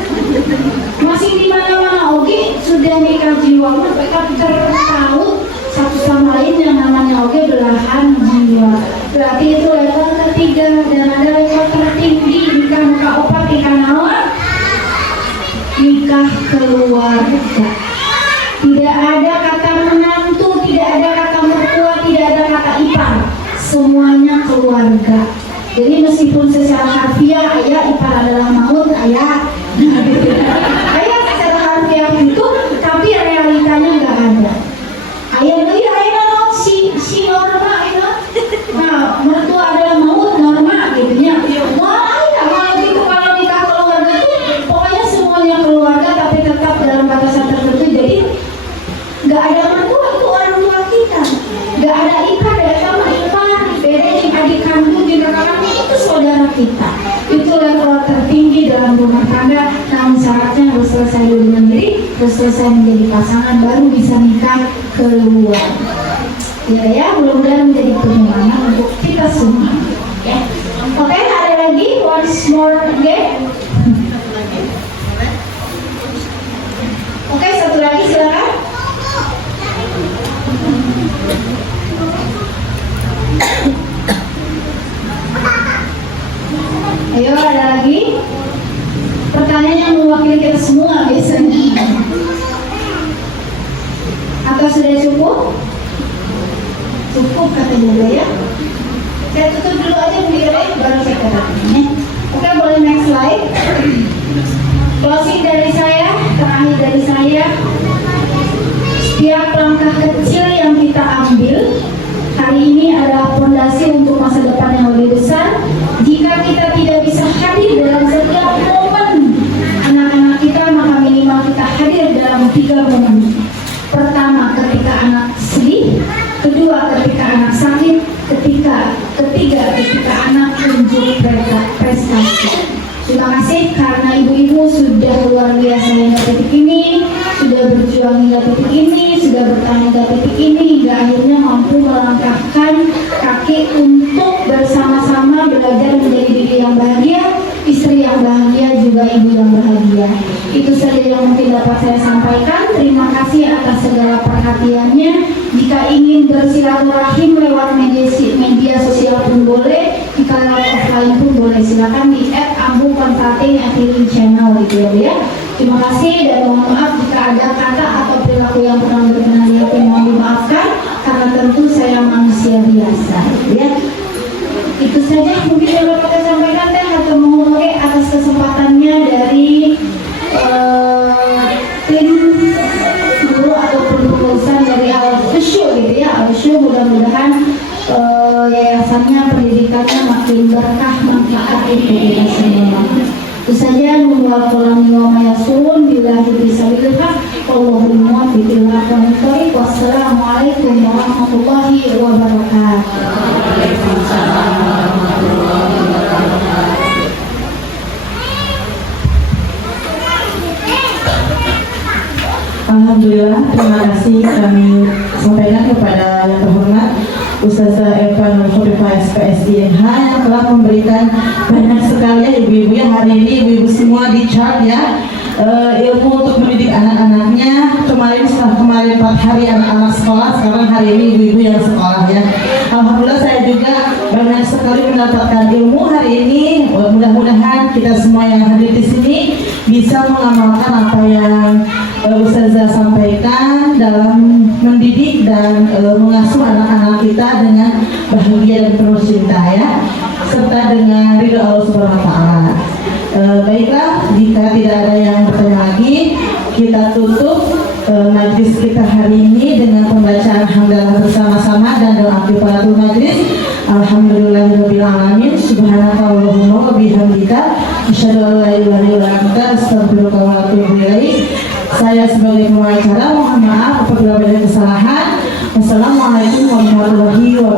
masing di mana-mana. Oke, sudah nikah jiwa, mereka terpaut satu sama lain yang namanya belahan jiwa. Berarti itu level ketiga, dan ada level tertinggi nikah muka opat, nikah nawa, nikah keluarga. Tidak ada kata menantu, tidak ada kata mertua, tidak ada kata ipar, semuanya keluarga. Jadi meskipun secara harfiah ayah ipar adalah maut, ayah secara harfiah itu, tapi realitanya nggak ada. Ayah si norma itu, nah mertua adalah maut norma gitu ya. Wah kalau gitu, kalau nikah keluarga itu pokoknya semuanya keluarga, tapi tetap dalam batasan tertentu. Jadi nggak ada mertua, itu orang tua kita. Nggak ada ipar, beda sama ipar, beda yang adik kandung di kakak itu saudara kita. Itu level tertinggi dalam rumah tangga. Namun syaratnya harus selesai dulu dengan diri, harus selesai menjadi pasangan, baru bisa nikah keluar. Ya, mudah-mudahan menjadi penyemangat untuk kita semua. Ya. Oke, ada lagi once more again. Oke, satu lagi silakan. Ayo, ada lagi? Pertanyaan yang mewakili kita semua biasanya. Atau sudah cukup? Cukup kata juga ya. Saya tutup dulu aja videonya, baru saya katakan. Oke, boleh next slide. Closing dari saya, terakhir dari saya. Setiap langkah kecil yang kita ambil hari ini adalah fondasi untuk masa depan yang lebih besar. Jika kita tidak bisa hadir dalam setiap momen anak-anak kita, maka minimal kita hadir dalam 3 momen. Pertama, ketika anak sedih. Kedua, ketika anak sakit. Ketiga, ketika anak unjuk prestasi. Terima kasih karena ibu-ibu sudah luar biasa hingga titik ini, sudah berjuang hingga titik ini, sudah bertahan hingga titik ini, hingga akhirnya mampu melangkahkan kaki untuk bersama-sama belajar menjadi diri yang bahagia, istri yang bahagia, juga ibu yang bahagia. Itu saja yang mungkin dapat saya sampaikan. Terima kasih atas segala perhatiannya. Jika ingin bersilaturahim lewat media sosial pun boleh, jika lewat offline pun boleh. Silakan di @ambu_consulting channel gitu ya. Terima kasih dan mohon maaf jika ada kata atau perilaku yang kurang berkenan di hati, mohon dimaafkan karena tentu saya manusia biasa, ya. Itu saja mungkin yang dapat saya sampaikan teh, atau mohon atas kesempatannya dari tim guru atau pengurusan dari Al-Khusyu gitu ya. Al-Khusyu mudah-mudahan yayasannya, pendidikannya makin berkah, manfaat untuk kita semua. Itu saja. Membuat kolam wa mayasun billahi bisabilillah. Allahumma bi'illah wa mu'tariq. Wassalamualaikum warahmatullahi wabarakatuh. Alhamdulillah, terima kasih kami sampaikan kepada yang terhormat Ustazah Eva Nur Khofifah SPSINH yang telah memberikan banyak sekali ya ibu-ibu ya hari ini, ibu-ibu semua di chart ya ilmu untuk mendidik anak-anaknya. Setelah kemarin 4 hari anak-anak sekolah, sekarang hari ini ibu-ibu yang sekolah ya. Alhamdulillah saya juga banyak sekali mendapatkan ilmu hari ini. Mudah-mudahan kita semua yang hadir di sini bisa mengamalkan apa yang Ustazah sampaikan dalam mendidik dan mengasuh anak-anak kita dengan bahagia dan penuh cinta ya, serta dengan ridho Allah Subhanahu wa taala. Baiklah, jika tidak ada yang bertanya lagi, kita tutup majlis kita hari ini dengan pembacaan hamdalah bersama-sama dan doa kifaratul majlis. Alhamdulillahirabbil alamin, subhanakallahumma wa bihamdika, asyhadu an la ilaha illa anta, astaghfiruka wa atubu ilaik. Saya sebagai pengacara mohon maaf apabila ada kesalahan. Wassalamualaikum warahmatullahi wabarakatuh.